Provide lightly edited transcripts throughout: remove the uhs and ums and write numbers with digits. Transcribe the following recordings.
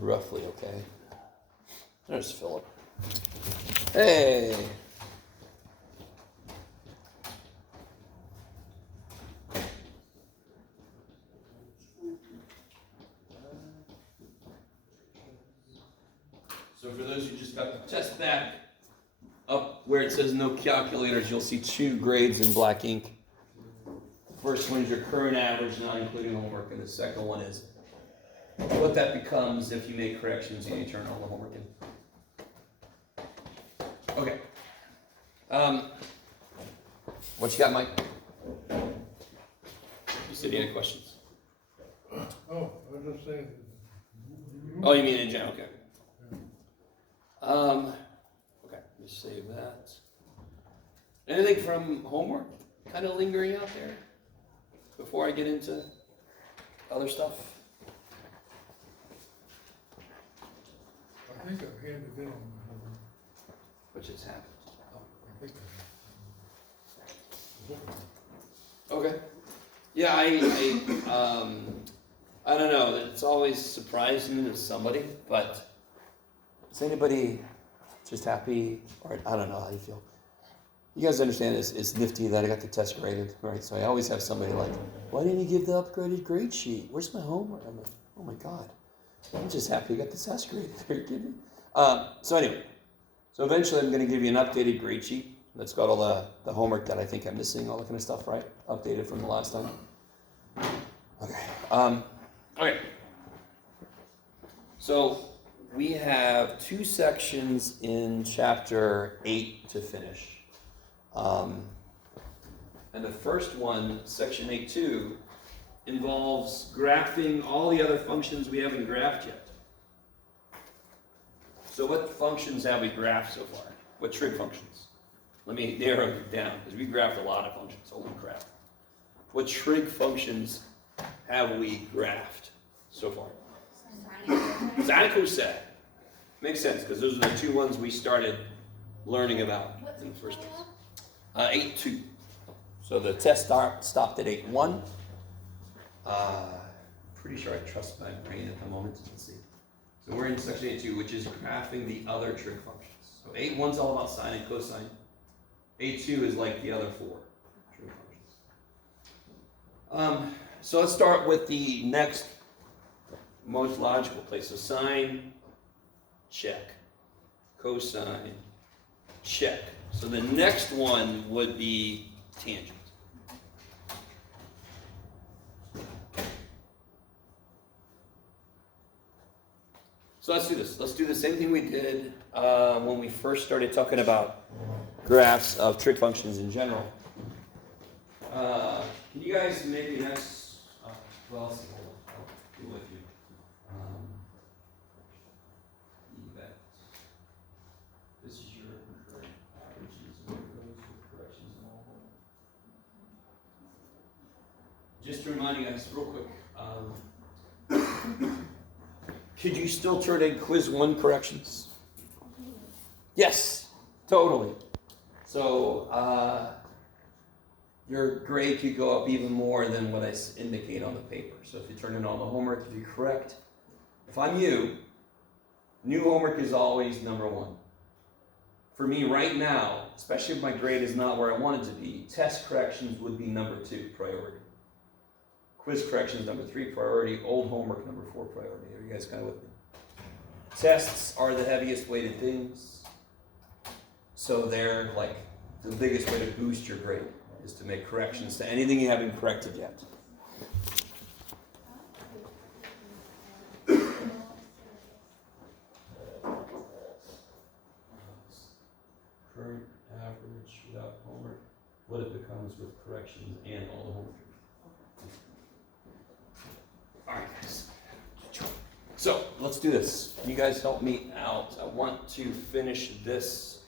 roughly okay. There's Philip. Hey! So for those who just got the test back, up where it says no calculators, you'll see 2 grades in black ink. The first one is your current average, not including homework, and the second one is what that becomes if you make corrections and you turn all the homework in. Okay. What you got, Mike? You said you had questions. Oh, I was just saying. Oh, you mean in general? Okay. Okay, let me save that. Anything from homework kind of lingering out there before I get into other stuff? I think I've handed in on my homework. What just happened? I think Okay. Yeah, I don't know. It's always surprising to somebody, but is anybody just happy, or I don't know how you feel? You guys understand it's nifty that I got the test graded, right? So I always have somebody like, why didn't you give the upgraded grade sheet? Where's my homework? I'm like, oh my God. I'm just happy I got the test graded. Are you kidding me? So anyway, so eventually I'm going to give you an updated grade sheet that's got all the homework that I think I'm missing, all that kind of stuff, right? Updated from the last time. Okay. Okay. So we have 2 sections in chapter 8 to finish. And the first one, section 8.2, involves graphing all the other functions we haven't graphed yet. So what functions have we graphed so far? What trig functions? Let me narrow it down, because we graphed a lot of functions. Holy crap. What trig functions have we graphed so far? Sine and cosine. Makes sense, because those are the 2 ones we started learning about in the first place. 8.2. So the test stopped at 8.1. Pretty sure I trust my brain at the moment. Let's see. So we're in section 8.2, which is graphing the other trig functions. So 8.1 is all about sine and cosine. 8.2 is like the other 4 trig functions. So let's start with the next most logical place. So sine, check. Cosine, check. So the next one would be tangent. So let's do this. Let's do the same thing we did when we first started talking about graphs of trig functions in general. Can you guys maybe next, well, let's see, hold on, I'll do it with you. This is your averages, where it goes with corrections and all. Just to remind you guys, real quick, could you still turn in quiz 1 corrections? Yes, totally. So your grade could go up even more than what I indicate on the paper. So if you turn in all the homework, if you correct, if I'm you, new homework is always number 1. For me right now, especially if my grade is not where I want it to be, test corrections would be number 2 priority. Quiz corrections number 3 priority, old homework number 4 priority. Are you guys kind of with me? Tests are the heaviest weighted things. So they're like the biggest way to boost your grade is to make corrections to anything you haven't corrected yet. Current average without homework, what it becomes with corrections and all the homework. Alright guys. So let's do this. Can you guys help me out? I want to finish this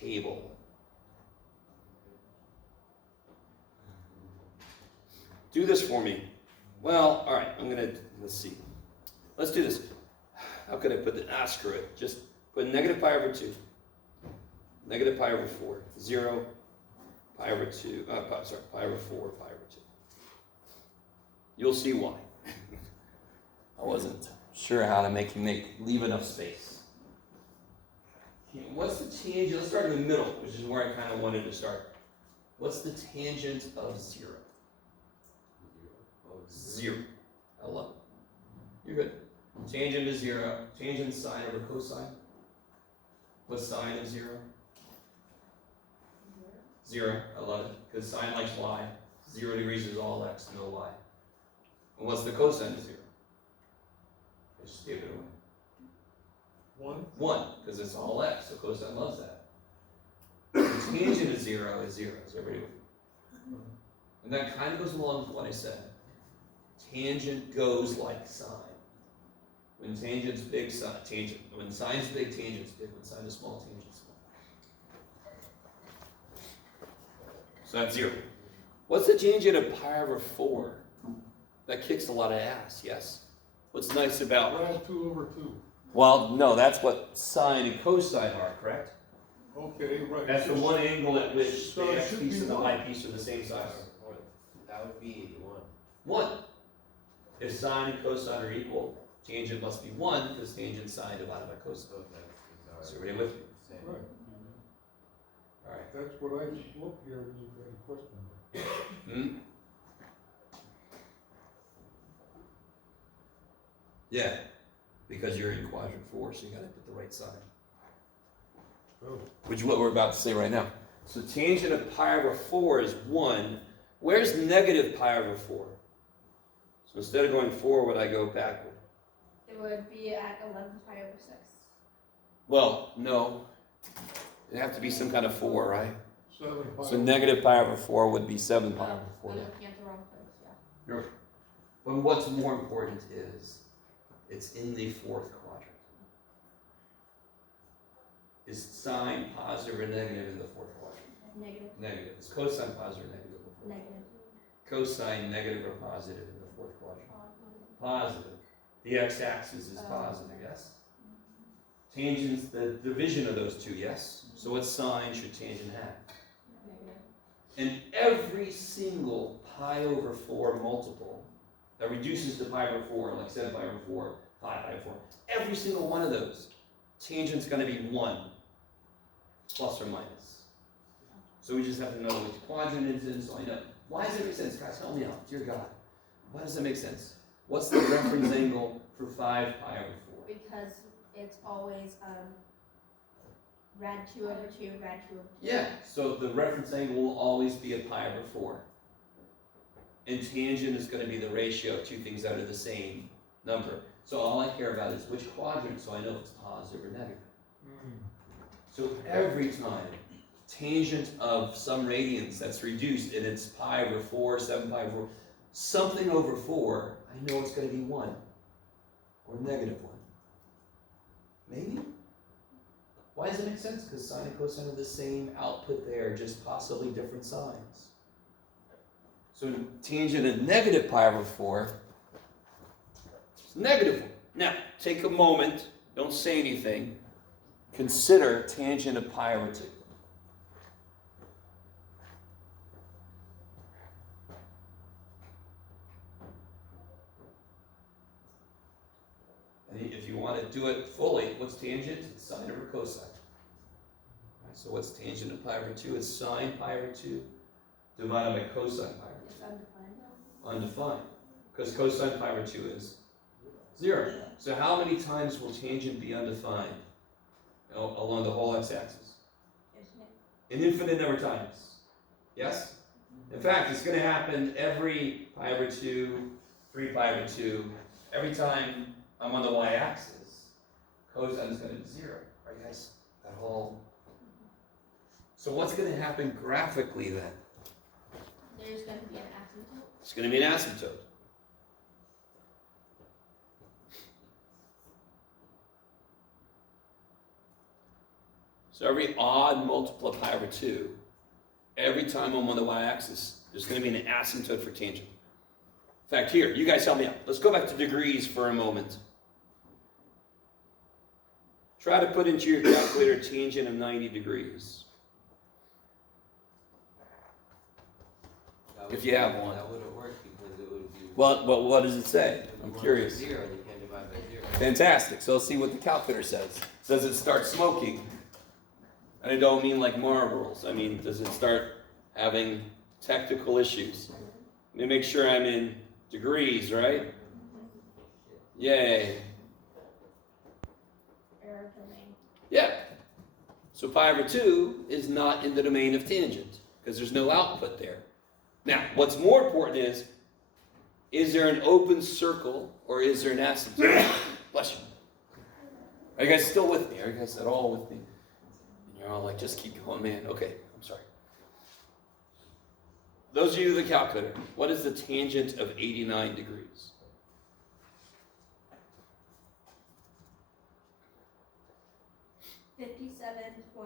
table. Do this for me. Well, alright, let's see. Let's do this. How could I put it? Screw it. Just put negative pi over 2. Negative pi over 4. 0. Pi over 2. Pi over 4. Pi over 2. You'll see why. I wasn't sure how to leave enough space. What's the tangent? Let's start in the middle, which is where I kind of wanted to start. What's the tangent of 0? 0. I love it. You're good. Tangent is 0. Tangent sine over cosine. What's sine of 0? 0. I love it. Because sine likes y. 0 degrees is all x, no y. And what's the cosine of 0? I just gave it away. 1, because it's all x, so cosine loves that. The tangent of 0 is 0. Is everybody with me? And that kind of goes along with what I said. Tangent goes like sine. When tangent's big, tangent. When sine's big, tangent's big. When sine is small, tangent's small. So that's 0. What's the tangent of pi over 4? That kicks a lot of ass, yes? What's nice about... Round 2 over 2. Well, no, that's what sine and cosine are, correct? Okay, right. That's the one angle at which So the it x should piece be and the one. y piece are the same size. That would be 1. If sine and cosine are equal, tangent must be 1 because tangent sine divided by cosine. So everybody with me? Right. All right. That's what I look here, is a question. Hmm? Yeah, because you're in quadrant 4, so you got to put the right sign. Oh, Which is what we're about to say right now. So tangent of pi over 4 is 1. Where's negative pi over 4? So instead of going forward, I go backward. It would be at 11 pi over 6. Well, no. It'd have to be some kind of 4, right? 7 pi. So negative pi over 4 would be 7 pi over I'm 4. looking at the wrong place, yeah. But what's more important is it's in the 4th quadrant. Is sine positive or negative in the 4th quadrant? Negative. Negative. Is cosine positive or negative? Negative. Cosine negative or positive in the 4th quadrant? Positive. The x-axis is positive, yes? Tangents, the division of those two, yes? So what sign should tangent have? Negative. And every single pi over 4 multiple that reduces to pi over 4, like 7 pi over 4, 5 pi over 4, every single one of those, tangent's going to be 1, plus or minus. So we just have to know which quadrant it's in, so I know. Why does it make sense? Guys, help me out. Dear God. Why does that make sense? What's the reference angle for 5 pi over 4? Because it's always rad 2 over 2, rad 2 over 2. Yeah, so the reference angle will always be a pi over 4. And tangent is going to be the ratio of two things that are the same number. So all I care about is which quadrant, so I know if it's positive or negative. So every time tangent of some radians that's reduced and it's pi over 4, 7 pi over 4, something over 4, I know it's going to be 1 or negative 1. Maybe? Why does it make sense? Because sine and cosine are the same output there, just possibly different signs. So tangent of negative pi over 4 is negative 1. Now, take a moment, don't say anything. Consider tangent of pi over 2. And if you want to do it fully, what's tangent? It's sine over cosine. Right, so what's tangent of pi over 2? It's sine pi over 2 divided by cosine pi over 2. It's undefined. Undefined. Because cosine pi over 2 is 0. So how many times will tangent be undefined along the whole x-axis? An infinite number of times. Yes? In fact, it's going to happen every pi over 2, 3 pi over 2. Every time I'm on the y-axis, cosine is going to be 0. Right, guys? That whole... So what's going to happen graphically then? There's going to be an asymptote. It's going to be an asymptote. So every odd multiple of pi over 2, every time I'm on the y-axis, there's going to be an asymptote for tangent. In fact, here, you guys help me out. Let's go back to degrees for a moment. Try to put into your calculator tangent of 90 degrees. If you have one. That wouldn't work because it would be. Well, what does it say? I'm curious. 0, you can't divide by 0. Fantastic. So let's see what the calculator says. Does it start smoking? And I don't mean like Marlboros. I mean, does it start having technical issues? Let me make sure I'm in degrees, right? Yay. Error domain. Yeah. So pi over 2 is not in the domain of tangent because there's no output there. Now, what's more important is there an open circle or is there an asymptote? Bless you. Are you guys still with me? Are you guys at all with me? And you're all like, just keep going, man. Okay, I'm sorry. Those of you with the calculator, what is the tangent of 89 degrees?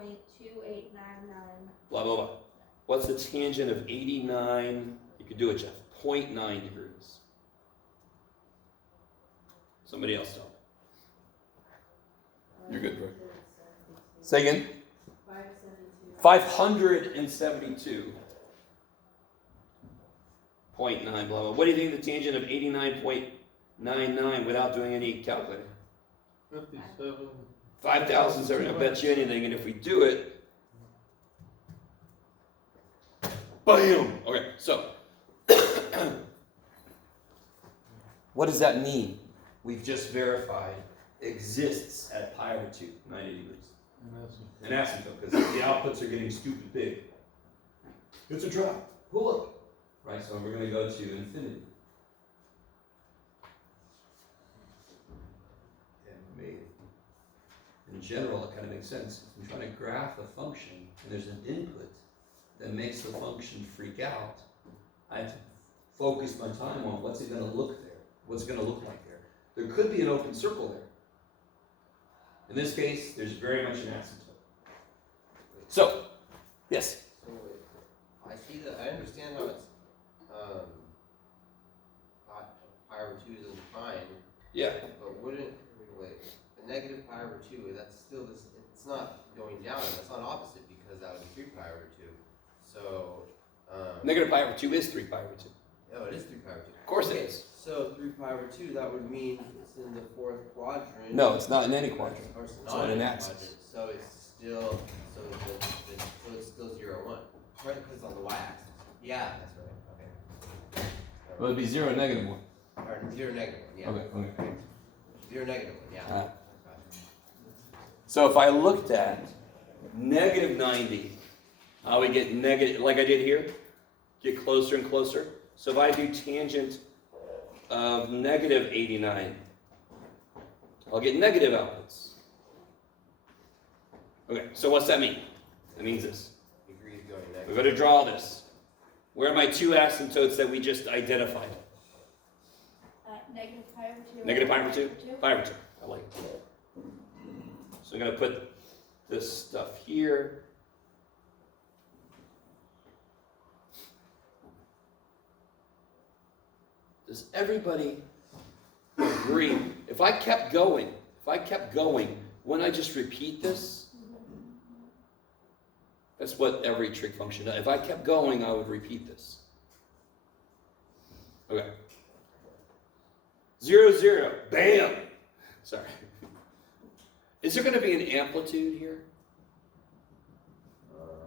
$57.2899. Blah, blah, blah. What's the tangent of 89? You could do it, Jeff. 0.9 degrees. Somebody else tell me. You're good, bro. Say again. 572. 0.9, blah, blah. What do you think the tangent of 89.99 without doing any calculating? 57. 5,000, I bet you anything, and if we do it, bam! Okay, so, what does that mean? We've just verified exists at pi over 2, 90 degrees. An asymptote, because the outputs are getting stupid big. It's a trap. Oh, look. Right, so we're going to go to infinity. And in general, it kind of makes sense. If I'm trying to graph a function, and there's an input that makes the function freak out, I have to focus my time on what's it going to look there. What's it going to look like there. There could be an open circle there. In this case, there's very much an asymptote. So, yes? So wait, I see that, I understand how it's, pi over 2 is defined, Yeah. but wouldn't, wait, a negative pi over 2, that's still this, it's not going down, that's not opposite, because that would be 3 pi over 2. So, Negative pi over 2 is 3 pi over 2. oh, it is 3 pi over 2. Of course it Okay, is. so 3 pi over 2, that would mean it's in the fourth quadrant. No, it's not in any quadrant. Or it's It's not on in an any axis. quadrant, so it's still, so it's still 0, 1. Right, because it's on the y-axis. Yeah, that's right, okay. Well, it'd be 0, negative 1. Or 0, negative 1, yeah. Okay. 0, negative 1, yeah. Ah. So if I looked at negative 90, how we get negative, like I did here, get closer and closer. So if I do tangent of negative 89, I'll get negative outputs. Okay, so what's that mean? That means this. Degrees going We're negative. going to draw this. Where are my two asymptotes that we just identified? Negative pi over 2. Negative pi over 2? Pi over 2. I like it. So I'm going to put this stuff here. Does everybody agree? If I kept going, wouldn't I just repeat this? That's what every trig function does. If I kept going, I would repeat this. Okay. 0, 0. Bam! Sorry. Is there going to be an amplitude here?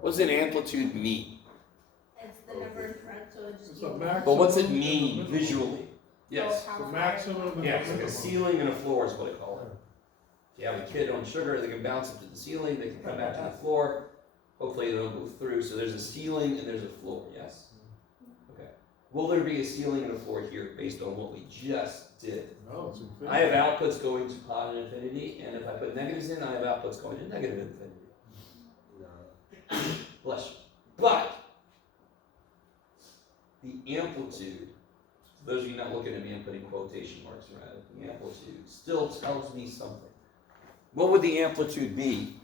What does an amplitude mean? It's the number in front, so it just It's a equals. maximum. But what's it mean visually? Yes. How The high. maximum and the Yeah, it's like a minimum. ceiling and a floor is what I call it. If you have a kid on sugar, they can bounce it to the ceiling, they can come back to the floor. Hopefully they don't move through. So there's a ceiling and there's a floor, yes? Okay. Will there be a ceiling and a floor here based on what we just did? No, it's infinity. I have outputs going to positive infinity, and if I put negatives in, I have outputs going to negative infinity. No. Bless you. But the amplitude, those of you not looking at me, I'm putting quotation marks around it. The amplitude still tells me something. What would the amplitude be?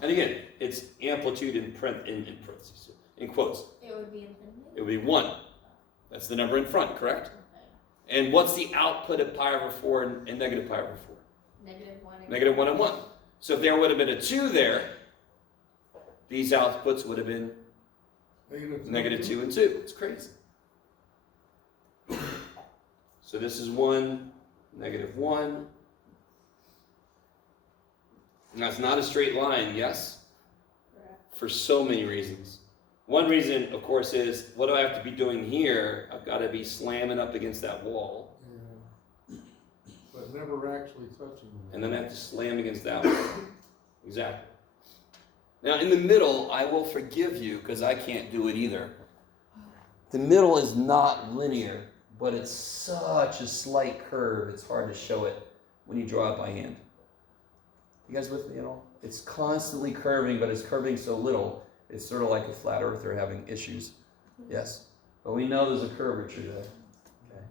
And again, it's amplitude in parentheses, in quotes. It would be infinity. It would be 1. That's the number in front, correct? Okay. And what's the output of pi over 4 and negative pi over 4? Negative 1. Negative 1 and 1. So if there would have been a 2 there, these outputs would have been negative 2 and 2. It's crazy. So this is 1, -1. And that's not a straight line, yes? Correct. For so many reasons. One reason, of course, is what do I have to be doing here? I've got to be slamming up against that wall. Yeah. But never actually touching them. And then I have to slam against that one. Exactly. Now, in the middle, I will forgive you because I can't do it either. The middle is not linear, but it's such a slight curve, it's hard to show it when you draw it by hand. You guys with me at all? It's constantly curving, but it's curving so little, it's sort of like a flat earther having issues. Yes? But we know there's a curvature there. Okay.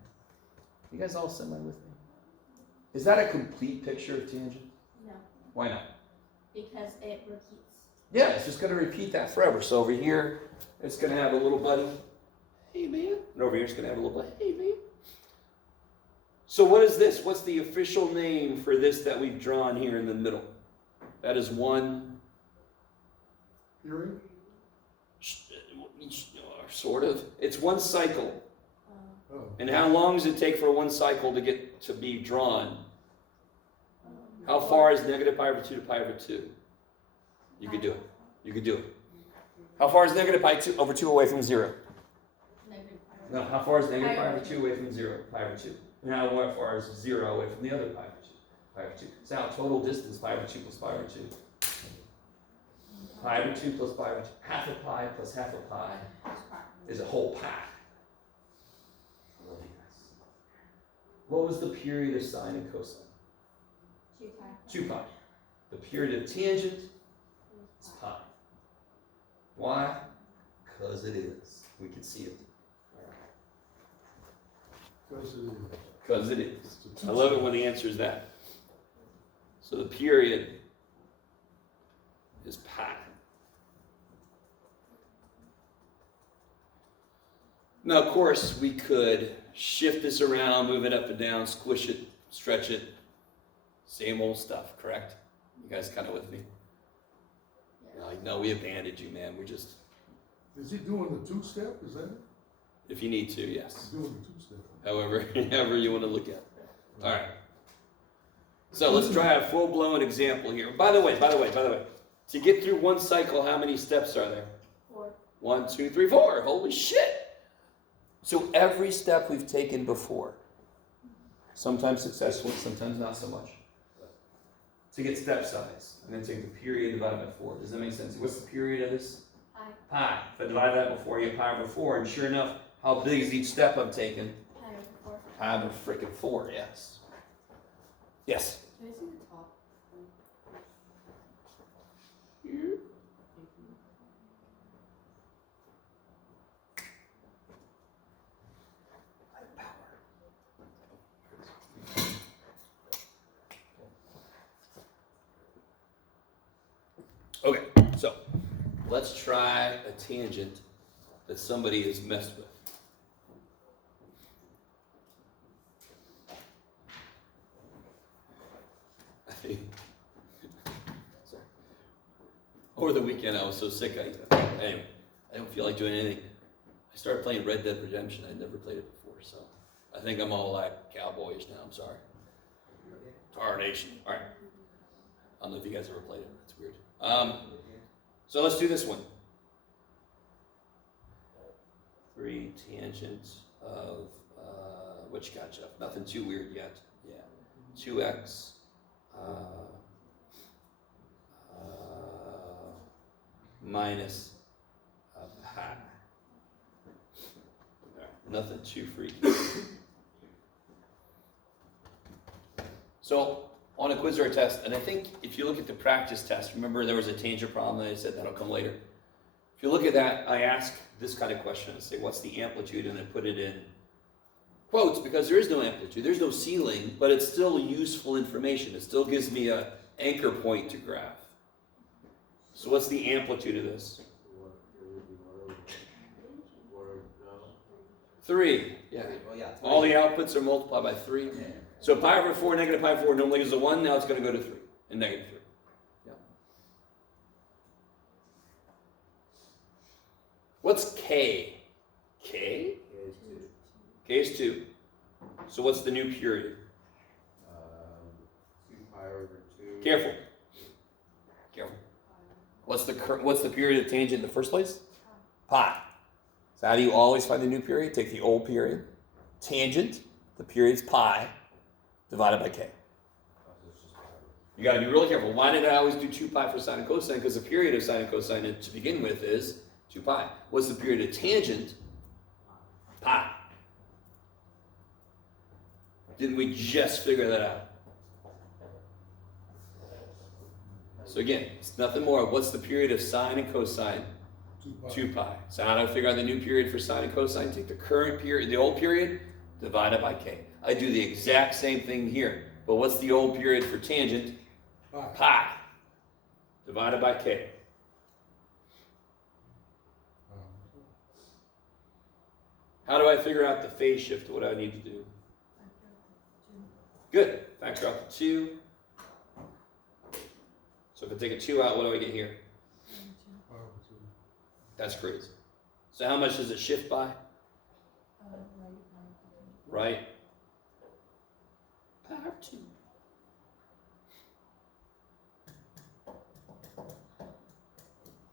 You guys all semi with me? Is that a complete picture of tangent? No, Why not? because it repeats. Yeah, it's just going to repeat that forever. So over here, it's going to have a little buddy. Hey, man. And over here, it's going to have a little buddy. Hey, man. So what is this? What's the official name for this that we've drawn here in the middle? That is one... Period? Sort of. It's one cycle. Oh. And how long does it take for one cycle to get to be drawn? How far is -pi/2 to pi/2? You could do it. You could do it. How far is -pi/2 away from 0? Negative pi. No, how far is -pi/2 away from 0? pi/2. And how far is 0 away from the other pi/2? So now total distance pi/2 plus pi/2. Pi/2 plus pi/2. Half a pi plus half a pi is a whole pi. What was the period of sine and cosine? 2 pi. 2 pi. The period of tangent is pi. Why? Because it is. We can see it. Because it is. Because it is. It's a I love it when the answer is that. So the period is pi. Now, of course, we could shift this around, move it up and down, squish it, stretch it. Same old stuff, correct? You guys kind of with me? You're like, no, we abandoned you, man. We just, Is he doing the two-step? Is that it? if you need to, yes. He's doing the two-step. However you want to look at it. All right. So let's try a full-blown example here. By the way, to get through one cycle, how many steps are there? 4. 1, 2, 3, 4. Holy shit! So every step we've taken before, sometimes successful, sometimes not so much. To get step size, I'm going to take the period divided by 4. Does that make sense? What's the period of this? Pi. Pi. If I divide that before, you get pi over 4. And sure enough, how big is each step I'm taking? Pi over 4. Pi over frickin' 4, yes. Yes? Can I see the top? Okay, so let's try a tangent that somebody has messed with. Sorry. Over the weekend, I was so sick. Anyway, I don't feel like doing anything. I started playing Red Dead Redemption. I'd never played it before, so I think I'm all like cowboyish now. I'm sorry. Tarnation. All right. I don't know if you guys ever played it. It's weird. So let's do this one. 3 tangent of, what you got, Jeff? Nothing too weird yet. Yeah. 2x minus pi. All right. Nothing too freaky. So, on a quiz or a test, and I think if you look at the practice test, remember there was a tangent problem that I said that'll come later. If you look at that, I ask this kind of question. I say, what's the amplitude? And I put it in quotes because there is no amplitude. There's no ceiling, but it's still useful information. It still gives me an anchor point to graph. So what's the amplitude of this? 3. Yeah. Well, yeah. All the outputs are multiplied by 3. So pi over 4, negative pi over 4 normally gives a 1. Now it's going to go to 3 and negative 3. Yeah. What's K? K? K is 2. So what's the new period? Careful. Careful. What's the period of tangent in the first place? Pi. So how do you always find the new period? Take the old period. Tangent, the period's pi, divided by k. You got to be really careful. Why did I always do 2 pi for sine and cosine? Because the period of sine and cosine to begin with is 2 pi. What's the period of tangent? Pi. Didn't we just figure that out? So again, it's nothing more. What's the period of sine and cosine? 2 pi. So how do I figure out the new period for sine and cosine? Take the current period, the old period, divide it by k. I do the exact same thing here. But what's the old period for tangent? Pi. Divided by k. How do I figure out the phase shift? What do I need to do? Good. Factor out the 2. So if I take a 2 out, what do I get here? That's crazy. So how much does it shift by? Right? Power 2.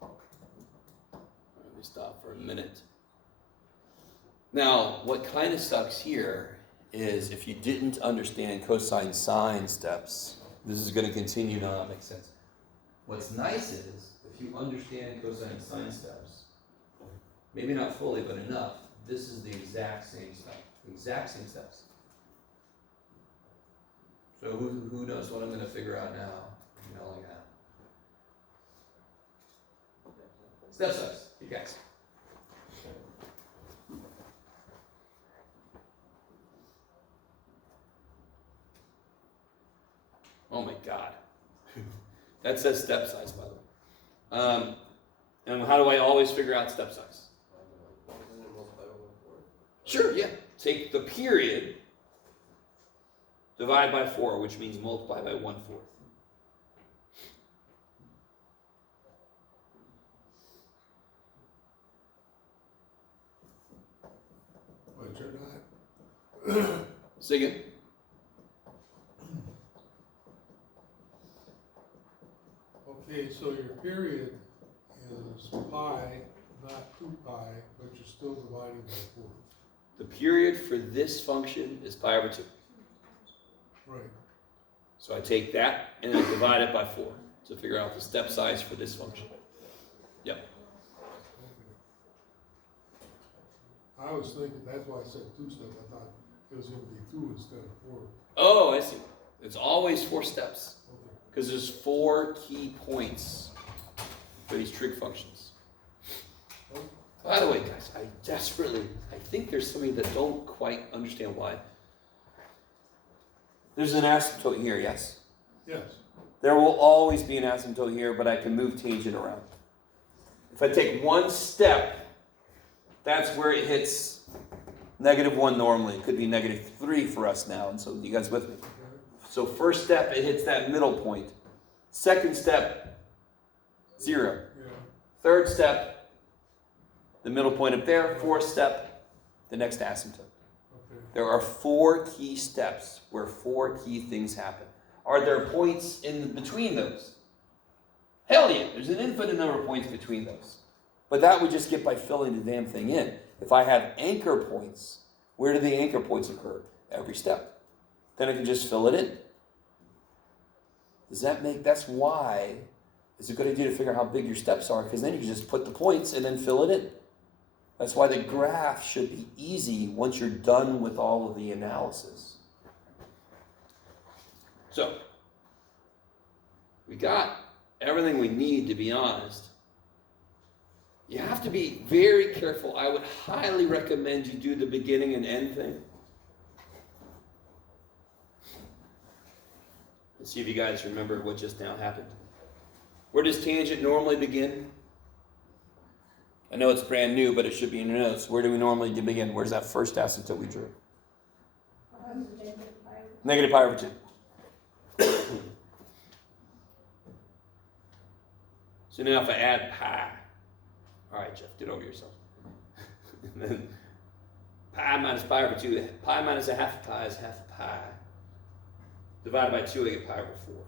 Let me stop for a minute. Now, what kind of sucks here is if you didn't understand cosine sine steps, this is going to continue to not make sense. What's nice is, if you understand cosine sine steps, maybe not fully, but enough, this is the exact same stuff. Exact same steps. So who knows what I'm going to figure out now? You know, like that. Step size, you guys. Oh my God. That says step size, by the way. And how do I always figure out step size? Sure, yeah. Take the period, divide by 4, which means multiply by 1/4. But you're not. Say again. Okay, so your period is pi, not 2 pi, but you're still dividing by 4. The period for this function is pi over 2. Right. So I take that and I divide it by 4 to figure out the step size for this function. Yep. Okay. I was thinking, that's why I said 2 steps. I thought it was going to be 2 instead of 4. Oh, I see. It's always 4 steps Okay. because there's 4 key points for these trig functions. By the way, guys, I think there's something that don't quite understand why. There's an asymptote here, yes? Yes. There will always be an asymptote here, but I can move tangent around. If I take 1 step, that's where it hits -1 normally. It could be -3 for us now, and so you guys with me? Okay. So first step, it hits that middle point. Second step, 0. Yeah. Third step, the middle point up there. Fourth step, the next asymptote. Okay. There are 4 key steps where 4 key things happen. Are there points in between those? Hell yeah, there's an infinite number of points between those. But that would just get by filling the damn thing in. If I have anchor points, where do the anchor points occur? Every step. Then I can just fill it in. Does that make, that's why it's a good idea to figure out how big your steps are, because then you can just put the points and then fill it in. That's why the graph should be easy once you're done with all of the analysis. So, we got everything we need, to be honest. You have to be very careful. I would highly recommend you do the beginning and end thing. Let's see if you guys remember what just now happened. Where does tangent normally begin? I know it's brand new, but it should be in your notes. Where do we normally begin? Where's that first asymptote we drew? Negative pi over 2. So now if I add pi, all right, Jeff, get over yourself. And then pi minus pi over 2, pi minus a half of pi is half of pi. Divided by 2, I get pi over 4.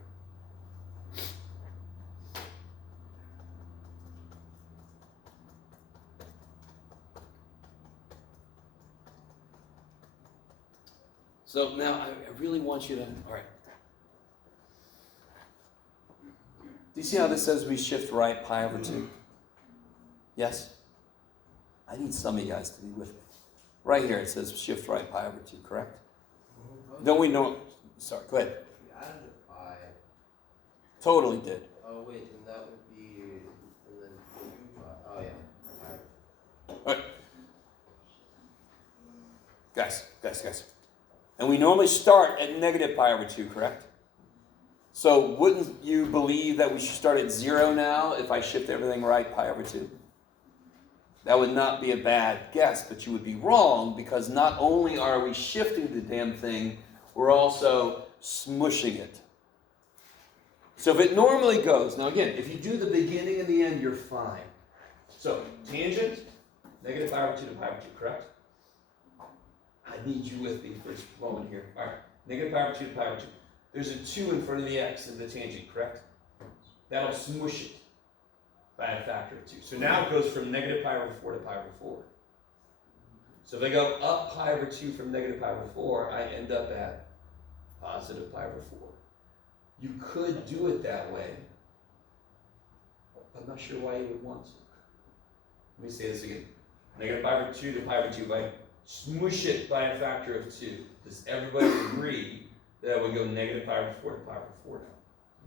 So now I really want you to, all right. Do you see how this says we shift right pi over 2? Yes? I need some of you guys to be with me. Right here it says shift right pi over 2, correct? Don't we know? Sorry, go ahead. We added the pi. Totally did. Oh wait, then that would be, and then 2 pi. Oh yeah. Alright. All right. Guys. And we normally start at negative pi over 2, correct? So wouldn't you believe that we should start at 0 now if I shift everything right pi over 2? That would not be a bad guess, but you would be wrong because not only are we shifting the damn thing, we're also smushing it. So if it normally goes, now again, if you do the beginning and the end, you're fine. So tangent, negative pi over 2 to pi over 2, correct? I need you with me for a moment here. All right, negative pi over 2 to pi over 2. There's a 2 in front of the x in the tangent, correct? That'll smush it by a factor of 2. So now it goes from negative pi over 4 to pi over 4. So if I go up pi over 2 from negative pi over 4, I end up at positive pi over 4. You could do it that way. I'm not sure why you would want to. Let me say this again. Negative pi over 2 to pi over 2. If I smush it by a factor of 2, does everybody agree that I would go negative pi over 4 to pi over 4 now?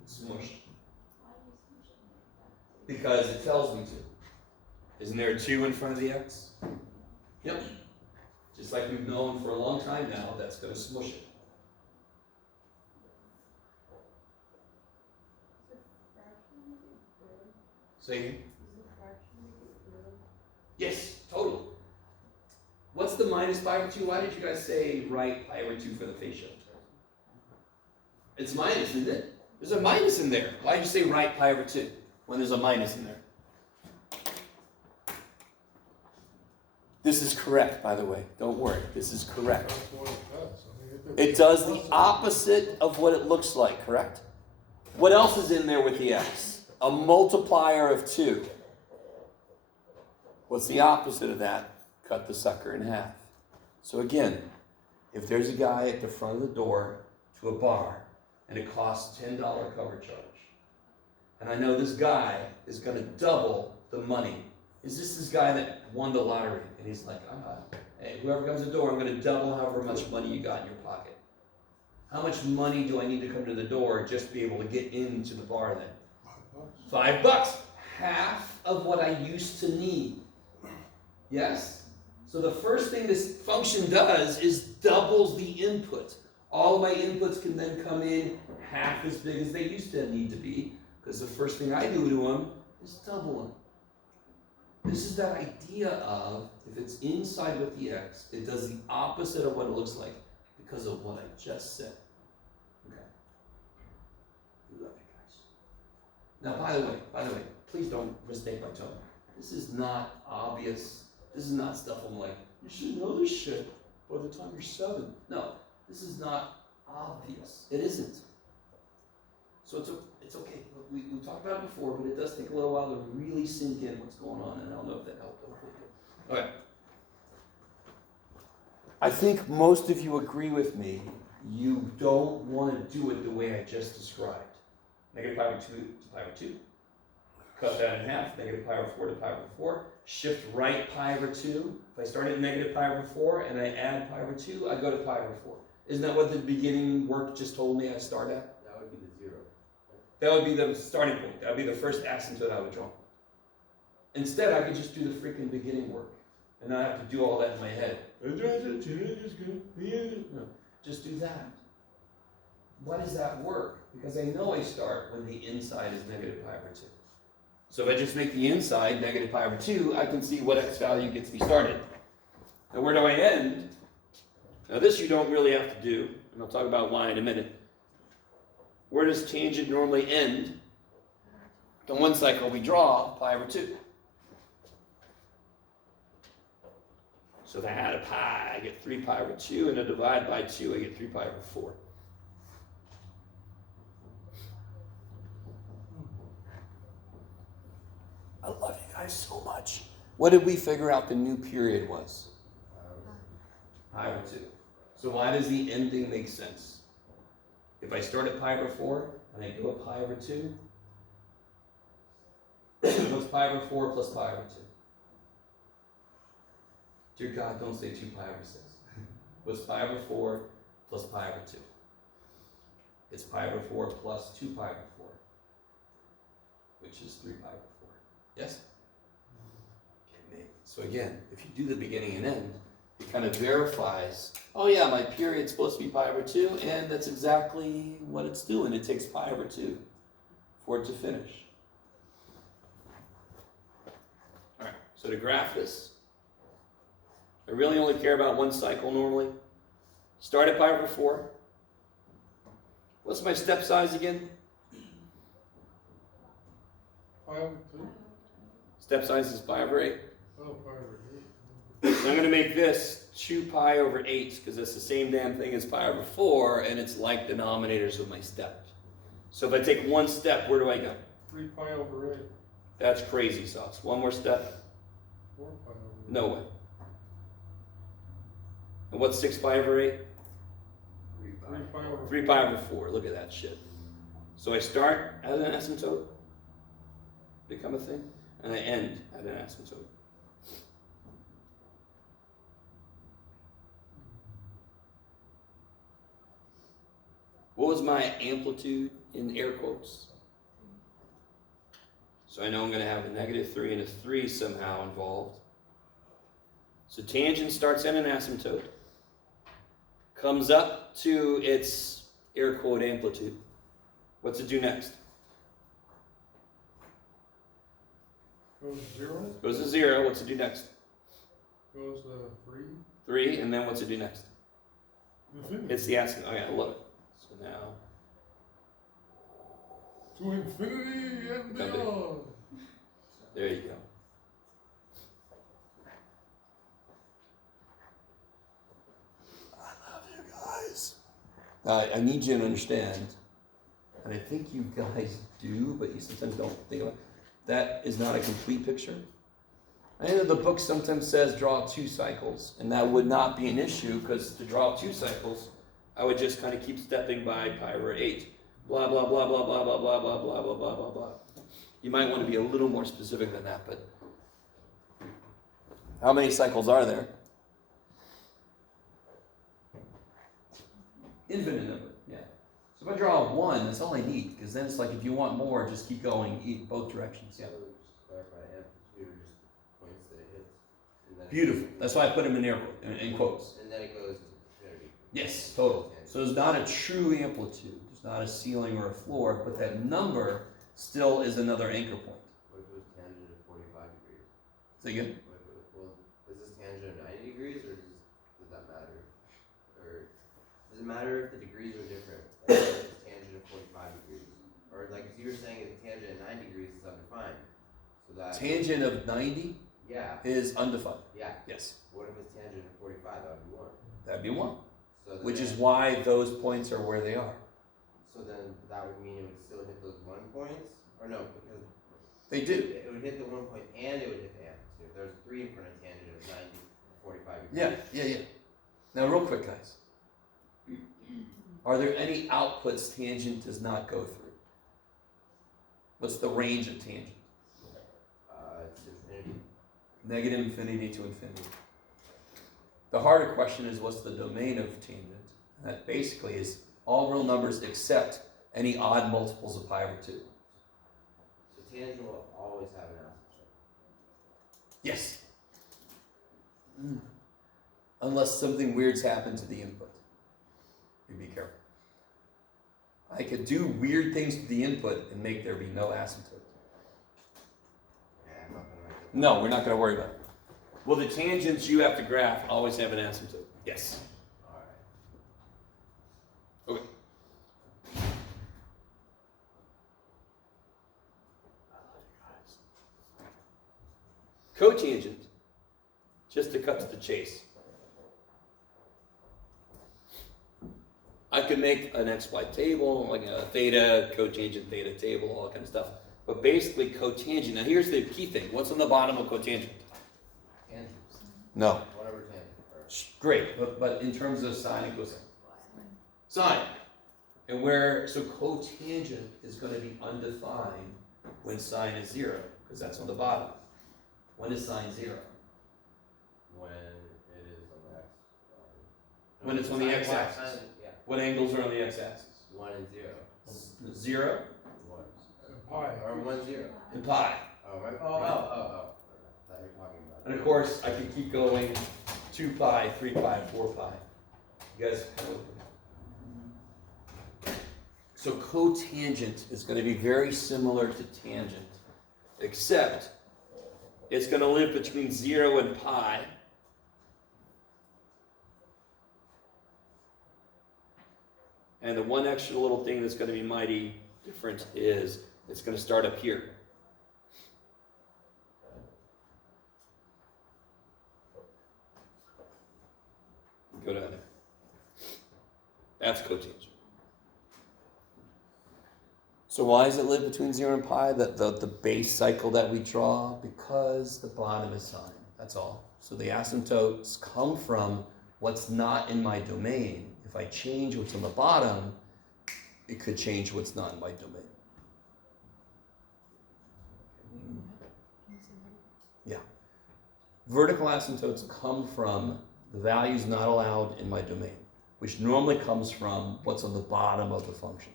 It's smushed. Why do you switch it like that? Because it tells me to. Isn't there a 2 in front of the x? Yep. Just like we've known for a long time now, that's going to smush it. Is the fraction make it good? Say again? Is the fraction make it good? Yes, totally. What's the minus pi over 2? Why did you guys say right pi over 2 for the facial? It's minus, isn't it? There's a minus in there. Why did you say right pi over 2 when there's a minus in there? This is correct, by the way. Don't worry. This is correct. That's what it does. I mean, It does the opposite of what it looks like, correct? What else is in there with the x? A multiplier of 2. What's the opposite of that? Cut the sucker in half. So again, if there's a guy at the front of the door to a bar and it costs $10 cover charge, and I know this guy is going to double the money. Is this guy that won the lottery? And he's like, hey, whoever comes to the door, I'm going to double however much money you got in your pocket. How much money do I need to come to the door just to be able to get into the bar then? $5. Half of what I used to need. Yes? So the first thing this function does is doubles the input. All of my inputs can then come in half as big as they used to need to be, because the first thing I do to them is double them. This is that idea of, if it's inside with the x, it does the opposite of what it looks like because of what I just said. Okay. We love you guys. Now, by the way, please don't mistake my tone. This is not obvious. This is not stuff I'm like, you should know this shit by the time you're 7. No, this is not obvious. It isn't. So it's okay. We talked about it before, but it does take a little while to really sink in what's going on, and I don't know if that helped. Okay. I think most of you agree with me. You don't want to do it the way I just described. Negative pi over 2 to pi over 2. Cut that in half. Negative pi over 4 to pi over 4. Shift right pi over 2. If I start at negative pi over 4 and I add pi over 2, I go to pi over 4. Isn't that what the beginning work just told me I start at? That would be the 0. That would be the starting point. That would be the first asymptote I would draw. Instead, I could just do the freaking beginning work and not have to do all that in my head. No, just do that. Why does that work? Because I know I start when the inside is negative pi over 2. So if I just make the inside negative pi over 2, I can see what x value gets me started. Now where do I end? Now this you don't really have to do, and I'll talk about why in a minute. Where does tangent normally end? In one cycle we draw pi over 2. So if I add a pi, I get 3 pi over 2, and I divide by 2, I get 3 pi over 4. I love you guys so much. What did we figure out the new period was? Pi over 2. So why does the ending make sense? If I start at pi over 4 and I go up pi over 2, what's pi over 4 plus pi over 2? Dear God, don't say 2 pi over 6. What's pi over 4 plus pi over 2? It's pi over 4 plus 2 pi over 4, which is 3 pi over 4. Yes? Okay, so again, if you do the beginning and end, it kind of verifies, oh yeah, my period's supposed to be pi over 2, and that's exactly what it's doing. It takes pi over 2 for it to finish. All right, so to graph this, I really only care about one cycle normally. Start at pi over 4. What's my step size again? 5 over 2? Step size is pi over 8. Oh, 5 over 8. So I'm going to make this 2 pi over 8 because that's the same damn thing as pi over 4, and it's like denominators with my step. So if I take one step, where do I go? 3 pi over 8. That's crazy sauce. One more step? 4 pi over 8. No way. And what's 6 pi over 8? 3 pi over 3 pi over 4. Look at that shit. So I start at an asymptote, become a thing, and I end at an asymptote. What was my amplitude in air quotes? So I know I'm going to have a -3 and a 3 somehow involved. So tangent starts at an asymptote, comes up to its air quote amplitude. What's it do next? Goes 0. Goes to 0. What's it do next? Goes 3. 3, and then what's it do next? Infinity. It's the asymptote. Oh yeah, I love it. So now, To infinity and beyond. there you go. I love you guys. I need you to understand, and I think you guys do, but you sometimes don't think about it. That is not a complete picture. I know the book sometimes says draw 2 cycles, and that would not be an issue because to draw 2 cycles, I would just kind of keep stepping by pi over 8. Blah, blah, blah, blah, blah, blah, blah, blah, blah, blah, blah, blah, blah. You might want to be a little more specific than that, but how many cycles are there? Infinite number, yeah. So if I draw 1, that's all I need, because then it's like if you want more, just keep going both directions. Yeah. So just to clarify, amplitude are just points that it hits. And then Beautiful. That's why I put them in quotes. And then it goes to infinity. Yes, total. So there's not a true amplitude. There's not a ceiling or a floor, but that number still is another anchor point. What if it was tangent of 45 degrees? Say again? Well, is this tangent of 90 degrees, or does that matter? Or does it matter if the degrees are different? Like if it's tangent of 45 degrees? Or like if you were saying if the tangent of 90 degrees is undefined. So that Tangent of 90 yeah, is undefined. yeah. Yes, What if it's tangent of 45? That would be 1. that'd be 1. So then Which is why those points are where they are. So then that would mean it would still hit those 1 points? Or no, because They do. it would hit the 1 point and it would hit the amplitude. If there's 3 in front of tangent of 90 or 45 degrees. Yeah. Now, real quick, guys. Are there any outputs tangent does not go through? What's the range of tangent? It's infinity. Negative infinity to infinity. The harder question is what's the domain of tangent? And that basically is all real numbers except any odd multiples of pi over 2. So tangent will always have an asymptote. Yes. Unless something weird's happened to the input. You be careful. I could do weird things to the input and make there be no asymptote. Yeah, I'm not gonna make it. No, we're not going to worry about it. Well, the tangents you have to graph always have an asymptote. Yes. Alright. Okay. Cotangent, just to cut to the chase. I could make an XY table, like a theta, cotangent theta table, all that kind of stuff. But basically cotangent, now here's the key thing. What's on the bottom of cotangent? Tangents. No. Whatever tangent. Great, but in terms of sine and cosine. Sine. And so cotangent is going to be undefined when sine is 0, because that's on the bottom. When is sine 0? When it is on the x. When it's on the x-axis. Yeah. What angles are on the x-axis? 1 and 0. 0 1. And pi. Or 1, 0. and pi. Oh, right. Oh. That you're talking about. And of course, I could keep going 2 pi, 3 pi, 4 pi. You guys kind of. So cotangent is going to be very similar to tangent, except it's going to live between 0 and pi. And the one extra little thing that's going to be mighty different is it's going to start up here. Go down there. That's cotangent. So why does it live between 0 and pi? The base cycle that we draw? Because the bottom is sine. That's all. So the asymptotes come from what's not in my domain. If I change what's on the bottom, it could change what's not in my domain. Yeah. Vertical asymptotes come from the values not allowed in my domain, which normally comes from what's on the bottom of the function.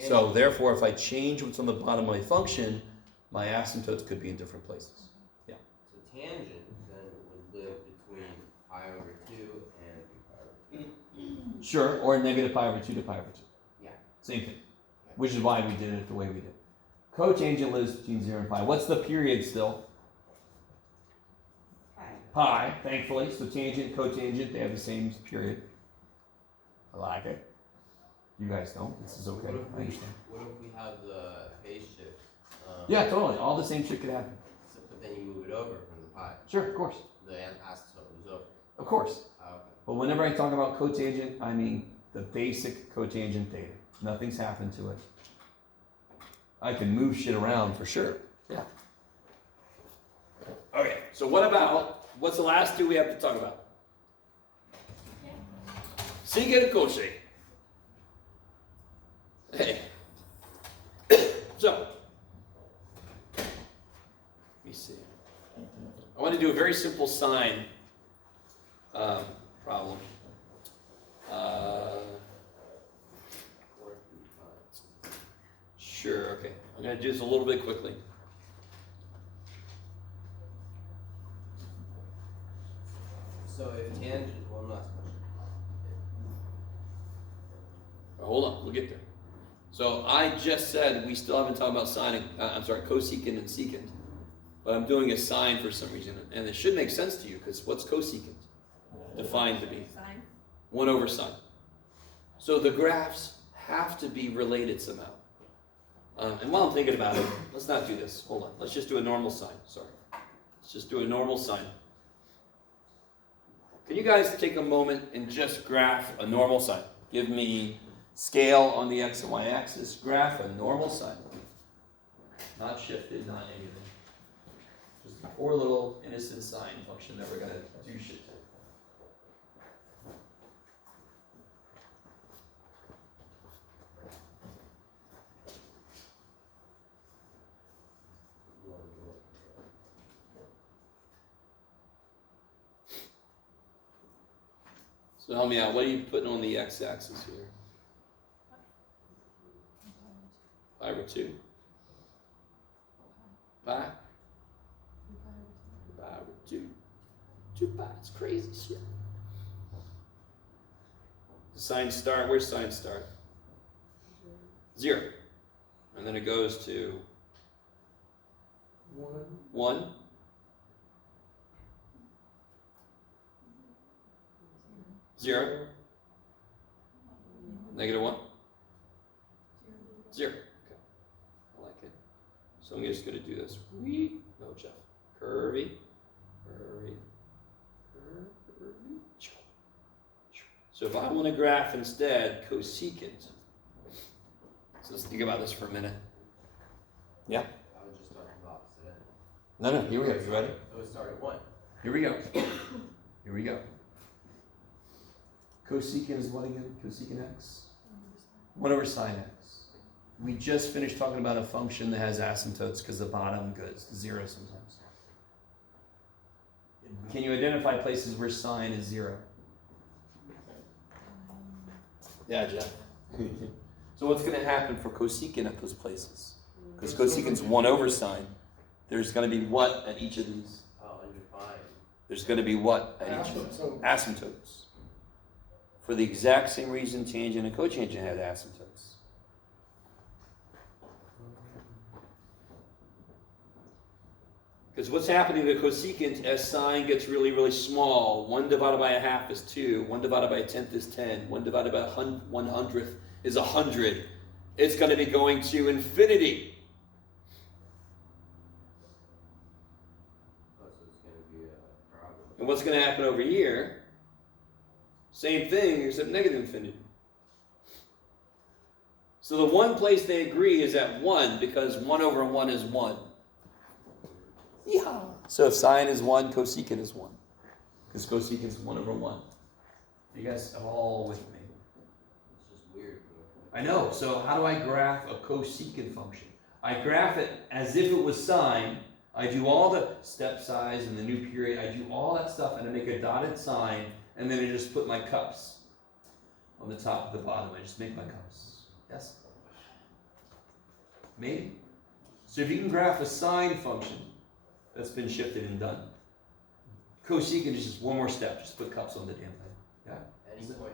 So therefore, if I change what's on the bottom of my function, my asymptotes could be in different places. Yeah. So tangent then would live between pi over 2 and 3 pi over 2. Sure, or negative pi over 2 to pi over 2. Yeah. Same thing. Which is why we did it the way we did. Cotangent lives between 0 and pi. What's the period still? Pi, thankfully. So tangent, cotangent, they have the same period. I like it. You guys don't. This is okay. I understand. What if we have the phase shift? Yeah, totally. All the same shit could happen. But then you move it over from the pi. Sure, of course. The asymptote moves over. Of course. Okay. But whenever I talk about cotangent, I mean the basic cotangent theta. Nothing's happened to it. I can move shit around for sure. Yeah. Okay, so what's the last two we have to talk about? Secant and cosecant. Hey. So, let me see. I want to do a very simple sine problem. Sure, okay. I'm going to do this a little bit quickly. So if tangent, one last question. Hold on, we'll get there. So I just said we still haven't talked about sine, cosecant and secant. But I'm doing a sine for some reason. And it should make sense to you, because what's cosecant defined to be? Sine. 1 over sine. So the graphs have to be related somehow. And while I'm thinking about it, let's not do this. Hold on. Let's just do a normal sine. Sorry. Let's just do a normal sine. Can you guys take a moment and just graph a normal sine? Give me scale on the x and y axis. Graph a normal sine. Not shifted, not anything. Just a poor little innocent sine function that we're going to do shit to. So help me out. What are you putting on the x-axis here? Pi over 2. Pi? Pi over 2. 2 pi. It's crazy shit. The sine start. Where's sine start? 0. And then it goes to 1. Zero. Negative 1. 0. Okay. I like it. So I'm just going to do this. No, Jeff. Curvy. Curvy. Curvy. So if I want to graph instead cosecant. So let's think about this for a minute. Yeah? I would just start from the opposite end. No, here we go. You ready? It would start at 1. Here we go. Here we go. Cosecant is what again? Cosecant x? 1 over sine x. We just finished talking about a function that has asymptotes because the bottom goes to 0 sometimes. Can you identify places where sine is 0? Yeah, Jeff. So what's going to happen for cosecant at those places? Because cosecant's 1 over sine. There's going to be what at each of these? Oh, undefined. There's going to be what at each of these? Asymptote. Asymptotes. For the exact same reason tangent and cotangent had asymptotes. Because what's happening to cosecant as sine gets really, really small? 1 divided by a half is 2. 1 divided by a tenth is 10. 1 divided by 1/100th is 100. It's going to be going to infinity. Oh, so it's gonna be a problem. And what's going to happen over here? Same thing, except negative infinity. So the one place they agree is at 1, because 1 over 1 is 1. Yeah. So if sine is 1, cosecant is 1. Because cosecant is 1 over 1. You guys are all with me? It's just weird. I know. So how do I graph a cosecant function? I graph it as if it was sine. I do all the step size and the new period. I do all that stuff, and I make a dotted sign, and then I just put my cups on the top of the bottom. I just make my cups. Yes? Maybe. So if you can graph a sine function, that's been shifted and done. Cosecant is just one more step. Just put cups on the damn thing. Yeah? Any point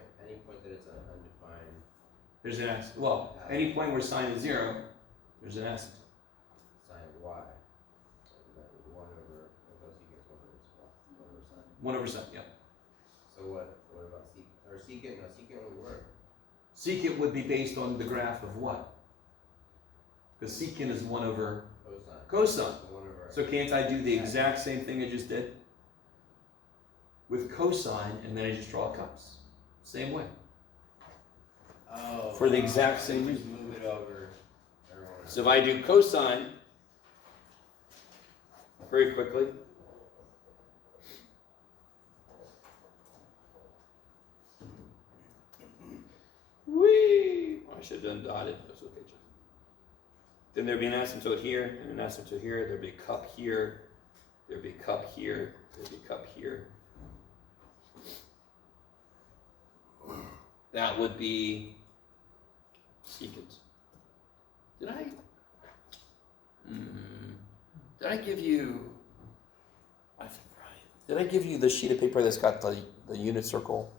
that it's undefined. There's an asymptote. Well, any point where sine is 0, there's an asymptote. Sine y. And then 1 over, cosecant 1 over sine. 1 over sine, yeah. So what about secant? Or secant? No, secant would work. Secant would be based on the graph of what? Because secant is 1 over Cosine. cosine. So 1 over. So can't I do the exact same thing I just did? With cosine, and then I just draw cups. Same way. Oh. For the exact same just reason. move it over. Everyone. So if I do cosine, very quickly, whee! I should have done dotted. That's okay, Jeff. Then there'd be an asymptote here, and an asymptote here. There'd be a cup here. There'd be a cup here. There'd be a cup here. That would be secant. Did I? Did I give you? I think right. Did I give you the sheet of paper that's got the unit circle,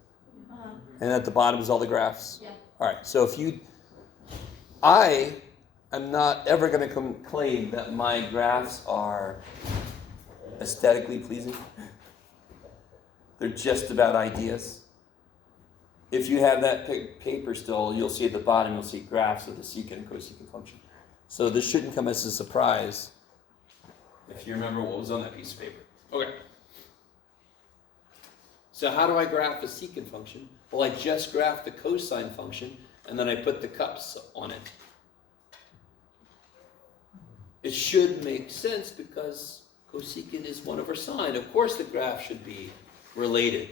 and at the bottom is all the graphs? Yeah. All right. So if you, I am not ever going to claim that my graphs are aesthetically pleasing. They're just about ideas. If you have that paper still, you'll see at the bottom, you'll see graphs of the secant and cosecant function. So this shouldn't come as a surprise if you remember what was on that piece of paper. Okay. So how do I graph a secant function? Well, I just graph the cosine function, and then I put the cups on it. It should make sense because cosecant is 1 over sine. Of course the graph should be related.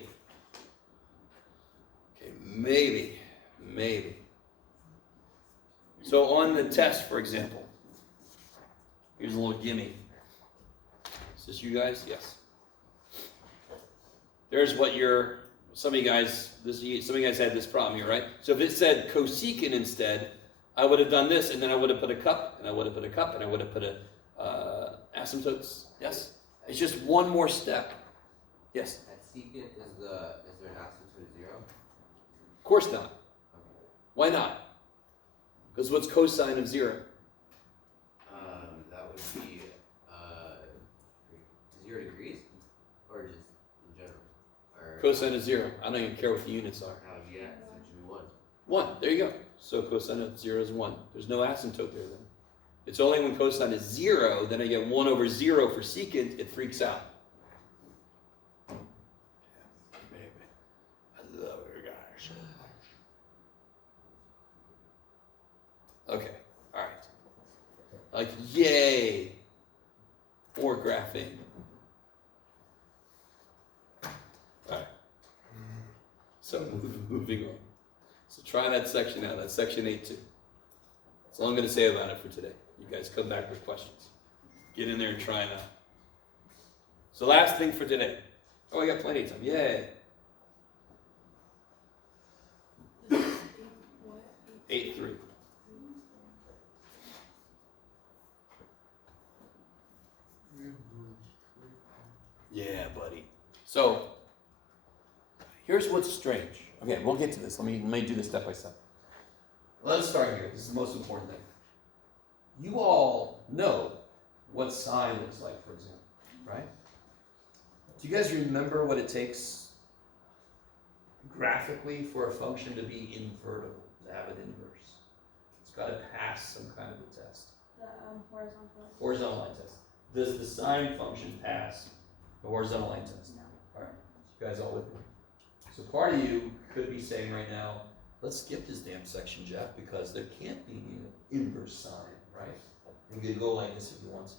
Okay, maybe. So on the test, for example, here's a little gimme. Is this you guys? Yes. There's what some of you guys had this problem here, right? So if it said cosecant instead, I would have done this, and then I would have put a cup, and I would have put a cup, and I would have put a asymptotes. Yes? It's just one more step. Yes? At secant, is there an asymptote 0? Of course not. Why not? Because what's cosine of 0? That would be 0 degrees, or just in general, or Cosine of 0. I don't even care what the units are. yeah, so it should be 1. 1. There you go. So cosine of 0 is 1. There's no asymptote there then. It's only when cosine is 0, then I get 1 over 0 for secant, it freaks out. I love your guys. Okay, alright. Like, yay! More graphing. So moving on. So try that section out. That's section 8 too. That's all I'm going to say about it for today. You guys come back with questions. Get in there and try it out. So last thing for today. Oh, I got plenty of time. Yay. 8-3. Yeah, buddy. So here's what's strange. Okay, we'll get to this. Let me do this step by step. Let's start here. This is the most important thing. You all know what sine looks like, for example, right? Do you guys remember what it takes graphically for a function to be invertible, to have an inverse? It's got to pass some kind of a test. The horizontal. Horizontal line test. Does the sine function pass the horizontal line test? No. All right, you guys all with me? So part of you could be saying right now, let's skip this damn section, Jeff, because there can't be an inverse sine, right? You can go like this if you want to.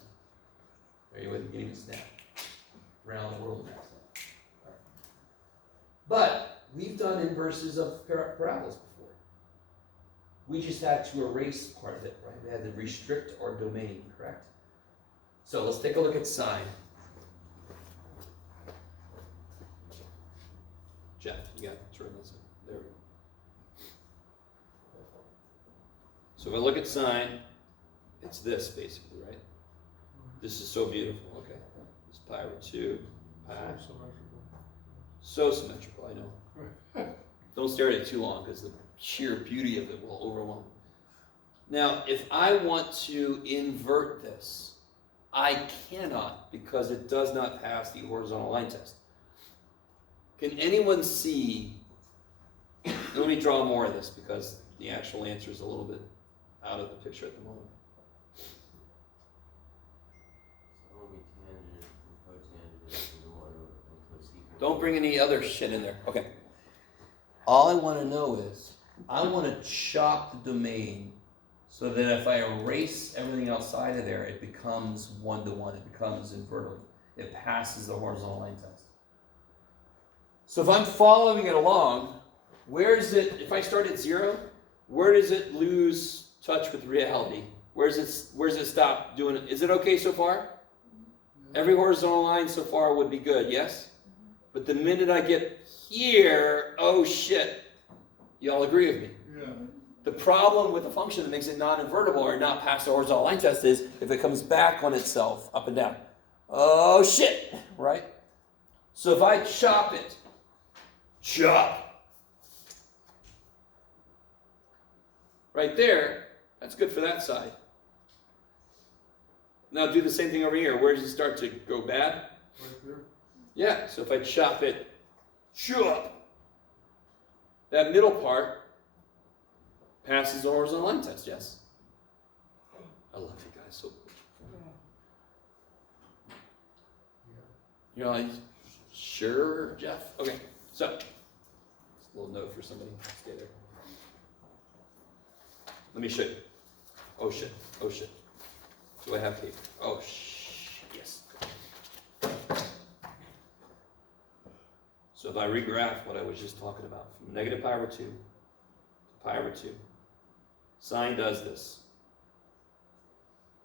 Are you with me? Getting a snap. Around the world now. All right. But we've done inverses of parabolas before. We just had to erase part of it, right? We had to restrict our domain, correct? So let's take a look at sine. Jeff, you got to turn this in. There we go. So if I look at sine, it's this basically, right? This is so beautiful, okay. It's pi over 2, pi. So symmetrical, I know. Don't stare at it too long because the sheer beauty of it will overwhelm. Now, if I want to invert this, I cannot because it does not pass the horizontal line test. Can anyone see? Let me draw more of this because the actual answer is a little bit out of the picture at the moment. So it'll be tangent and cotangent and 1 over cosecant. Don't bring any other shit in there. Okay. All I want to know is, I want to chop the domain so that if I erase everything outside of there, it becomes 1-to-1. It becomes invertible. It passes the horizontal line test. So if I'm following it along, where is it, if I start at 0, where does it lose touch with reality? Where does it stop doing it? Is it okay so far? Every horizontal line so far would be good, yes? But the minute I get here, oh shit. Y'all agree with me? Yeah. The problem with a function that makes it non-invertible or not pass the horizontal line test is if it comes back on itself, up and down. Oh shit, right? So if I chop it, right there, that's good for that side. Now do the same thing over here. Where does it start to go bad? Right there. Yeah, so if I chop it, that middle part passes the horizontal line test, yes? I love you guys so much. You're like, sure, Jeff? Okay, so, just a little note for somebody. Stay there. Let me show you. Oh shit, oh shit. Do I have tape? Oh shit, yes. So if I regraph what I was just talking about, from negative pi over 2 to pi over 2, sine does this.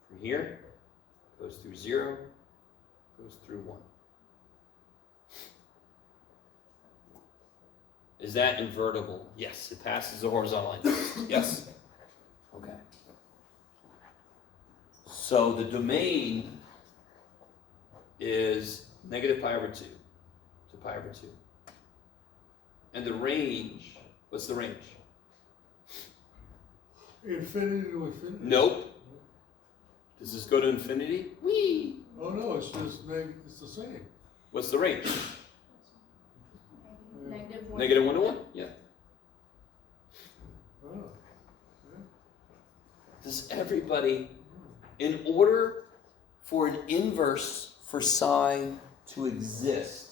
From here, goes through 0, goes through 1. Is that invertible? Yes, it passes the horizontal line. Yes? Okay. So the domain is negative pi over 2 to pi over 2. And the range, what's the range? Infinity to infinity? Nope. Does this go to infinity? Whee! Oh, no, it's just, it's the same. What's the range? Negative 1. Negative 1 to 1? Yeah. Oh. Does everybody, in order for an inverse for sine to exist,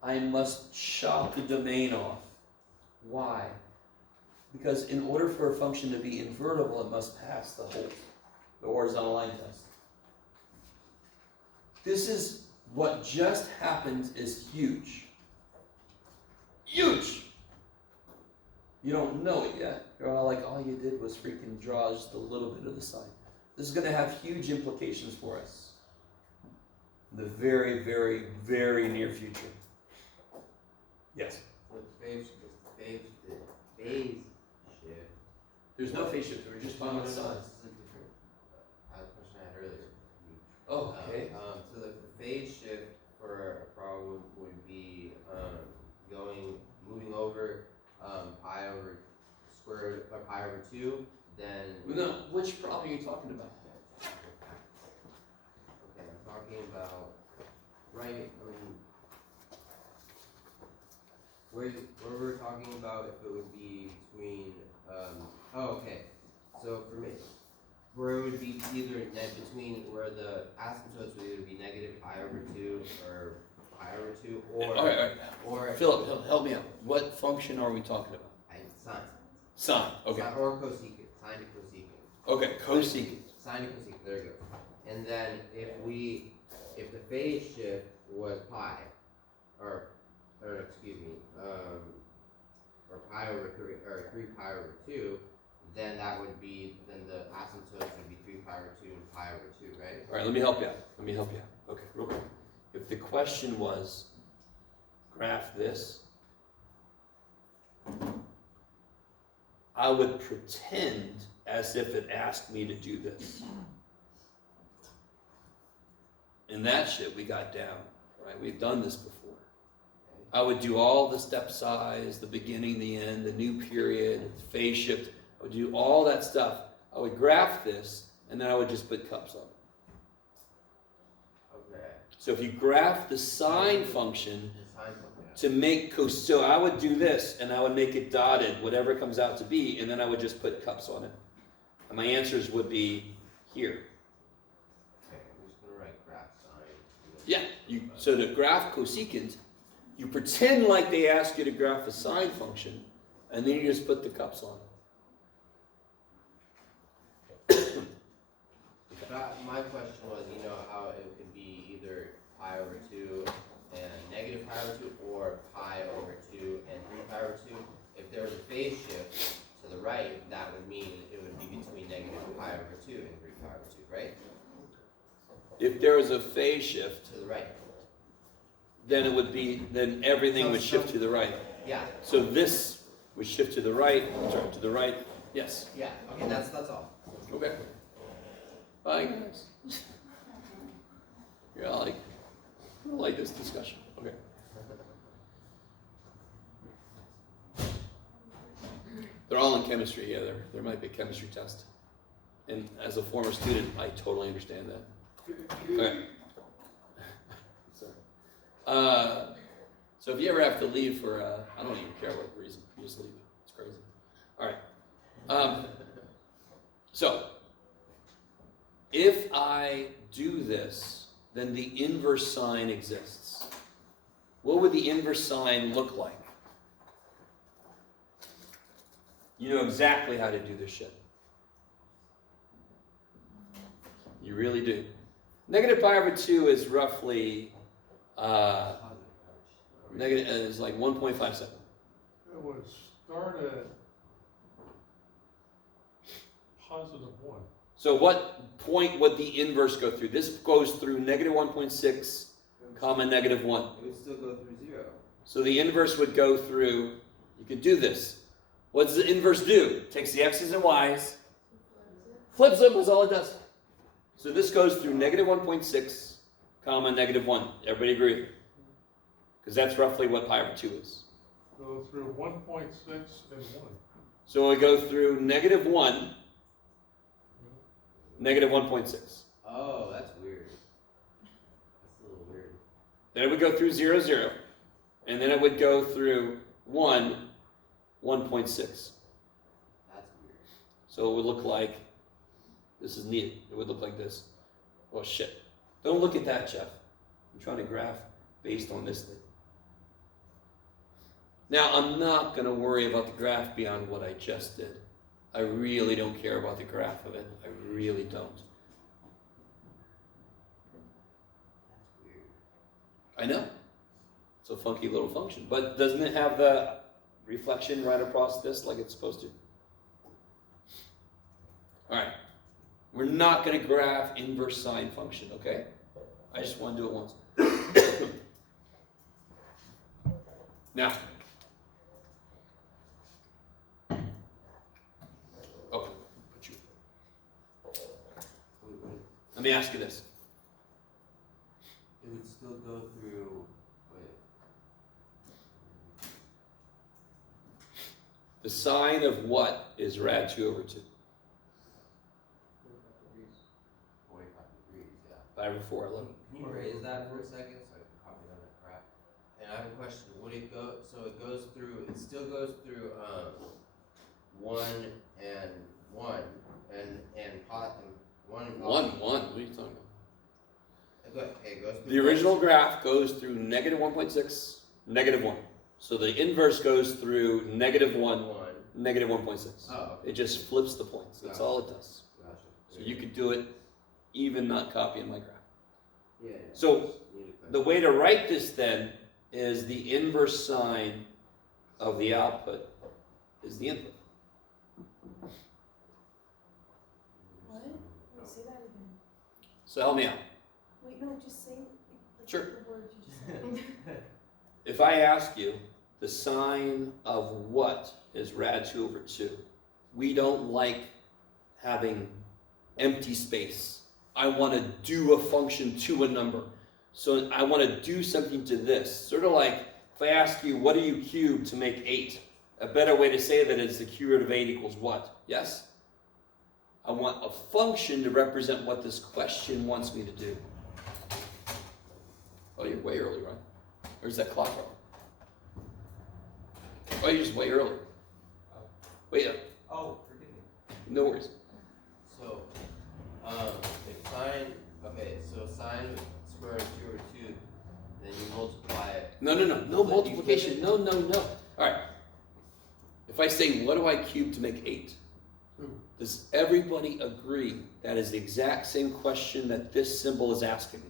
I must chop the domain off. Why? Because in order for a function to be invertible, it must pass the horizontal line test. This is what just happened is huge. Huge! You don't know it yet. Like all you did was freaking draw just a little bit of the side. This is going to have huge implications for us in the very, very, very near future. Yes. So the phase shift. There's no phase shift. We're just talking about This is size. a different question I had earlier. Oh, okay. So the phase shift for a problem would be moving over pi over square root or pi over 2, then. No, which problem are you talking about? Okay, I'm talking about where we're talking about if it would be between okay. So for me, where it would be either between where the asymptotes would either be negative pi over 2 or pi over 2 or All right. or Philip, help me out. What function are we talking about? sine. Sine. Okay. Sine or cosecant. Sine to cosecant. Okay. Cosecant. Sine to cosecant. There it goes. And then if the phase shift was pi, or excuse me, or pi over 3 or 3 pi over 2, then the asymptotes would be 3 pi over 2 and pi over 2, right? All right. Let me help you out. Okay. Real quick. If the question was, graph this, I would pretend as if it asked me to do this. And that shit we got down, right? We've done this before. I would do all the step size, the beginning, the end, the new period, phase shift. I would do all that stuff. I would graph this, and then I would just put cups on it. Okay. So if you graph the sine function The sine function. to make so I would do this, and I would make it dotted, whatever it comes out to be, and then I would just put cups on it. And my answers would be here. Okay, I'm just gonna write graph sine. Yeah. So to graph cosecant, you pretend like they ask you to graph a sine function, and then you just put the cups on. My question was, how it could be either pi over 2 and negative pi over 2, or pi over 2 and 3 pi over 2. If there was a phase shift to the right, that would mean it would be between negative pi over 2 and 3 pi over 2, right? If there was a phase shift, To the right. then everything would shift to the right. Yeah. So this would shift to the right, to the right. Yes. Yeah. Okay, that's all. Okay. Bye, guys. Yeah, I like this discussion. Okay. They're all in chemistry. Yeah, there might be a chemistry test. And as a former student, I totally understand that. Okay. Sorry. So if you ever have to leave for, I don't even care what reason, you just leave. It's crazy. All right. So if I do this, then the inverse sign exists. What would the inverse sign look like? You know exactly how to do this shit. You really do. Negative pi over 2 is roughly negative is like 1.57. It would start at positive 1. So what point would the inverse go through? This goes through negative 1.6, comma negative 1. It would still go through 0. So the inverse would go through, you could do this. What does the inverse do? Takes the x's and y's, flips them, is all it does. So this goes through negative 1.6, comma negative 1. Everybody agree? Because that's roughly what pi over 2 is. Go through 1.6 and 1. So we go through negative 1, negative 1.6. Oh, that's weird. That's a little weird. Then it would go through 0, 0. And then it would go through 1, 1.6. That's weird. So it would look like, this is neat, it would look like this. Oh shit. Don't look at that, Jeff. I'm trying to graph based on this thing. Now, I'm not going to worry about the graph beyond what I just did. I really don't care about the graph of it. I really don't. That's weird. I know. It's a funky little function. But doesn't it have the reflection right across this like it's supposed to. All right. We're not going to graph inverse sine function, okay? I just want to do it once. Now. Okay. Put you. Let me ask you this. It would still go through, wait. The sine of what is rad 2 over 2? 45 degrees, yeah. 5 over 4, 11. Can you raise that for a second so I can copy down that crap? And I have a question. Would it go? So it goes through. It still goes through 1 and 1 and pot and 1 and pot. 1, 1. What are you talking about? Okay, it goes through. The original graph goes through negative 1.6, negative 1. So the inverse goes through negative 1, 1. negative 1.6. Oh, okay. It just flips the points. That's all it does. Gotcha. So you could do it even not copying my graph. Yeah. So, Just need to The way to write this then is the inverse sine of the output is the input. What? Wait, say that again. So help me out. Wait, no, just say Sure. the words you just said. If I ask you the sine of what is rad 2 over 2, we don't like having empty space. I want to do a function to a number. So I want to do something to this. Sort of like if I ask you, what do you cube to make 8? A better way to say that is the cube root of 8 equals what? Yes? I want a function to represent what this question wants me to do. Oh, you're way early, right? Or is that clock wrong? Oh, you're just way early. Wait up. Oh, forgive me. No worries. So, if sine, okay, so sine of square root of 2 over 2, then you multiply it. No multiplication. No. All right. If I say, what do I cube to make 8? Does everybody agree that is the exact same question that this symbol is asking me?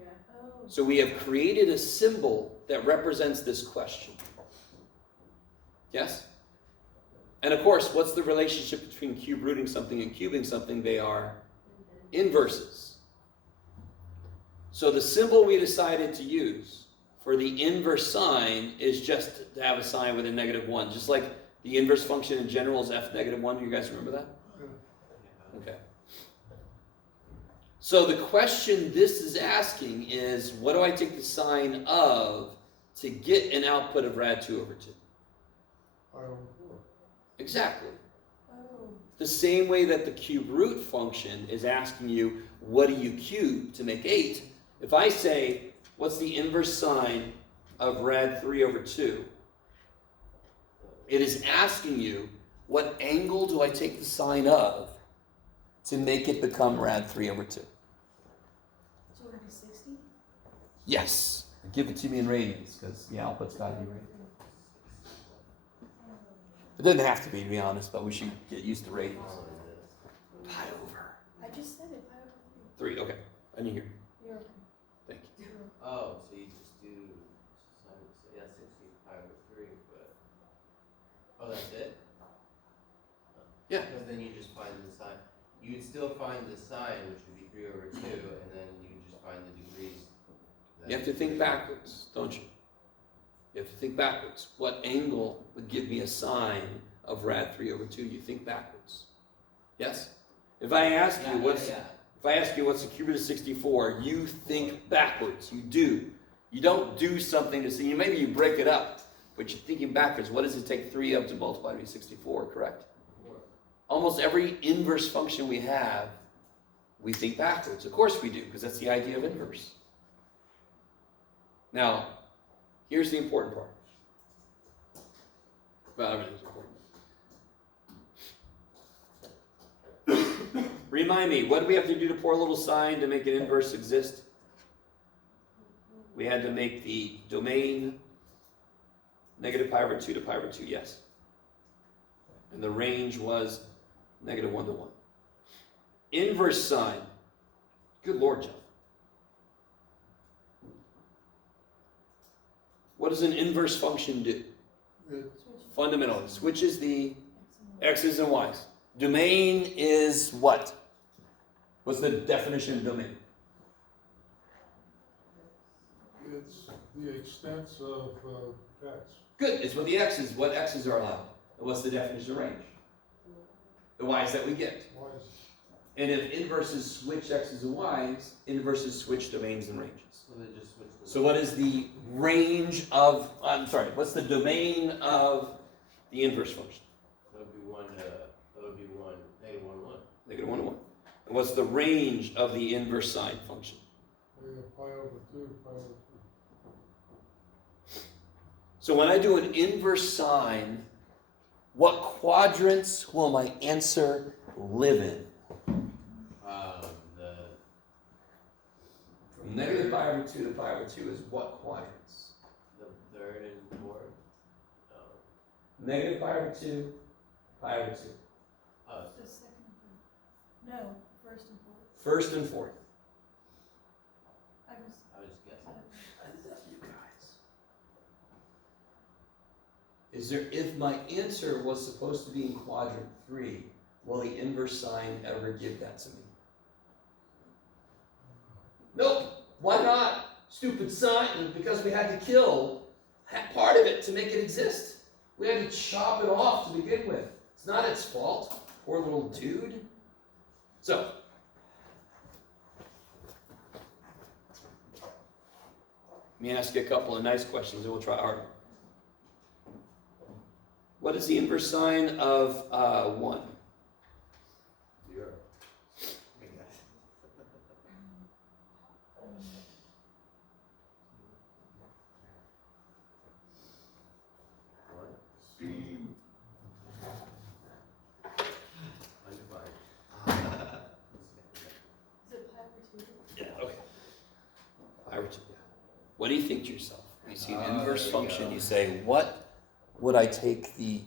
Yeah. Oh. So we have created a symbol that represents this question. Yes? And of course, what's the relationship between cube rooting something and cubing something? They are inverses. So the symbol we decided to use for the inverse sign is just to have a sign with a negative 1. Just like the inverse function in general is f negative 1. Do you guys remember that? Okay. So the question this is asking is, what do I take the sign of to get an output of rad 2 over 2? Pi over 4. Exactly. Oh. The same way that the cube root function is asking you, what do you cube to make 8? If I say, what's the inverse sine of rad 3 over 2? It is asking you, what angle do I take the sine of to make it become rad 3 over 2? So it would be 60? Yes. Give it to me in radians, because the output's got to be radian. It doesn't have to be honest, but we should get used to radians. Pi over I just said it. Pi over 3. Okay. I didn't hear. 3. You're okay. Thank you. Oh, so you just do, yeah, 60 pi over 3, but, oh, that's it? Yeah. Because then you just find the sine. You would still find the sine, which would be 3 over 2, and then you just find the degrees. You have to think backwards, don't you? You have to think backwards. What angle would give me a sine of rad 3 over 2? You think backwards. Yes? If I ask you if I ask you what's the cube root of 64, you think backwards. You do. You don't do something to see. Maybe you break it up, but you're thinking backwards. What does it take 3 of to multiply to be 64, correct? Almost every inverse function we have, we think backwards. Of course we do, because that's the idea of inverse. Now, here's the important part. Well, everything's important. Remind me, what do we have to do to pour a little sine to make an inverse exist? We had to make the domain negative pi over 2 to pi over 2, yes. And the range was negative 1 to 1. Inverse sine. Good Lord, John. What does an inverse function do? It's, Fundamental. Switches the X and Y. X's and Y's. Domain is what? What's the definition of domain? it's the extents of, X. Good. It's what the X's, what X's are allowed. And what's the definition of range? The Y's that we get. Why is And if inverses switch X's and Y's, inverses switch domains and ranges. So they just switch the. So what is the range of, what's the domain of the inverse function? That would be one, negative 1, 1. Negative 1 to 1. And what's the range of the inverse sine function? we have pi over 2, pi over 2. So when I do an inverse sine, what quadrants will my answer live in? The From negative pi over 2 to pi over 2 is what quadrants? the third and fourth. Negative pi over 2, pi over 2. Oh, The second and third. No, first and fourth. First and fourth. I was. I was just guessing. You guys. Is there, if my answer was supposed to be in quadrant 3, will the inverse sine ever give that to me? Nope. Why not? Stupid sine, because we had to kill part of it to make it exist. We had to chop it off to begin with. It's not its fault. Poor little dude. So, let me ask you a couple of nice questions and we'll try harder. What is the inverse sine of 1? 0. Is it pi over 2? Yeah, okay. Pi over 2. What do you think to yourself? When you see an inverse there you function, go. you say, what would I take the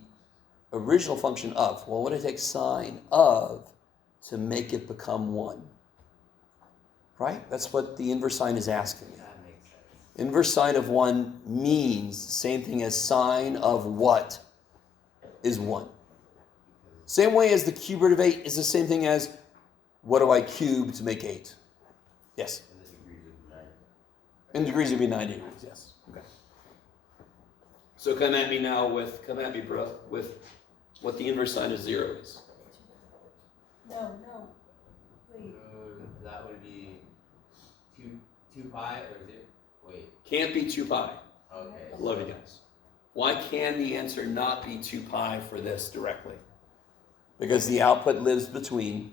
original function of? Well, what would I take sine of to make it become 1? Right? That's what the inverse sine is asking you. That makes sense. Inverse sine of 1 means the same thing as sine of what is 1. Same way as the cube root of 8 is the same thing as what do I cube to make 8? Yes. And the degrees of 9. And degrees would be 90 degrees, yes. Okay. So come at me, bro, with what the inverse sine of 0 is. No. Wait. That would be 2 pi or 0. Wait. Can't be 2 pi. Okay. I love you guys. Why can the answer not be 2 pi for this directly? Because the output lives between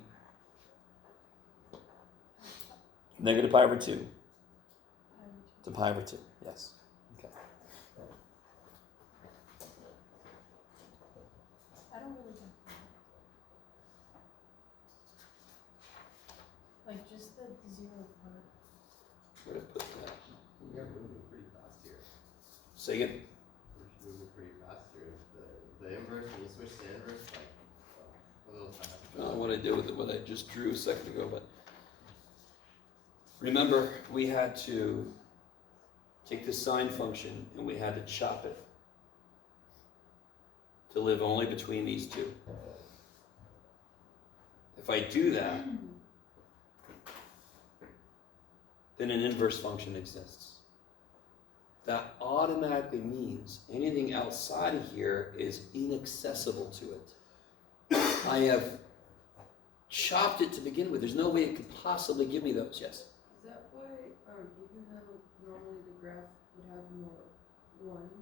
negative pi over 2 to pi over 2. Yes. Okay. I don't really get that. Like just the 0 part. Where did I put that? We're moving pretty fast here. Say again. We're moving pretty fast here. The inverse, when you switch to inverse, like, a little fast. I don't know what I did with it, what I just drew a second ago, but remember, we had to take the sine function and we had to chop it to live only between these two. If I do that, then an inverse function exists. That automatically means anything outside of here is inaccessible to it. I have chopped it to begin with. There's no way it could possibly give me those. Yes? Is that why, even though normally the graph would have more ones,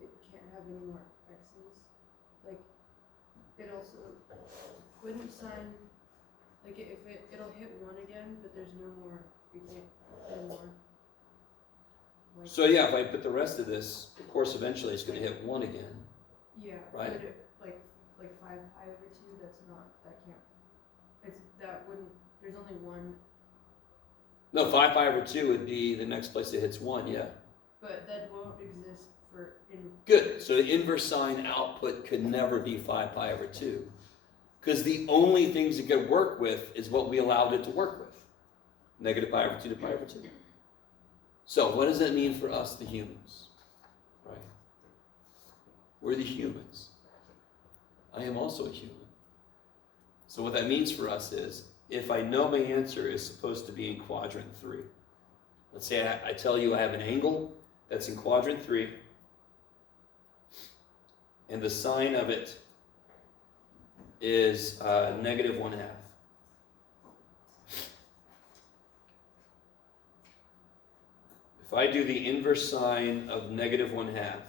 it can't have any more x's? Like, it also, wouldn't sine, like, if it'll hit 1 again, but there's no more, you can't add more. Like, So yeah, if I put the rest of this, of course, eventually it's going to hit 1 again. yeah, right. but like 5 pi over 2, that's not, that can't, that wouldn't, there's only one, No, 5 pi over 2 would be the next place it hits 1, yeah. but that won't exist for, in, Good. So the inverse sine output could never be 5 pi over 2. Because the only things it could work with is what we allowed it to work with. Negative pi over 2 to pi over 2. So what does that mean for us, the humans? Right? We're the humans. I am also a human. So what that means for us is, if I know my answer is supposed to be in quadrant 3, let's say I tell you I have an angle that's in quadrant 3, and the sine of it is -1/2. If I do the inverse sine of -1/2,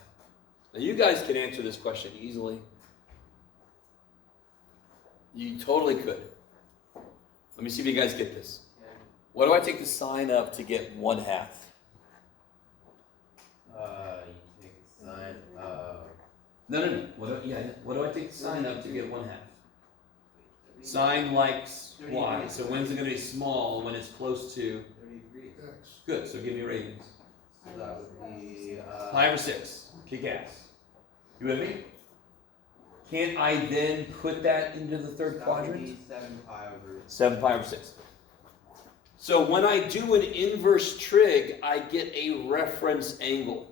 now you guys can answer this question easily. You totally could. Let me see if you guys get this. What do I take the sine of to get 1/2? You take the sine of. No. What do I take the sine of to get 1/2? Sine likes y. So when's it going to be small? When it's close to. 30 degrees. X. Good. So give me radians. So that would be. 5 or 6. Kick ass. You with me? Can't I then put that into the third That would quadrant? be 7 pi over. 7 pi over 6. So when I do an inverse trig, I get a reference angle.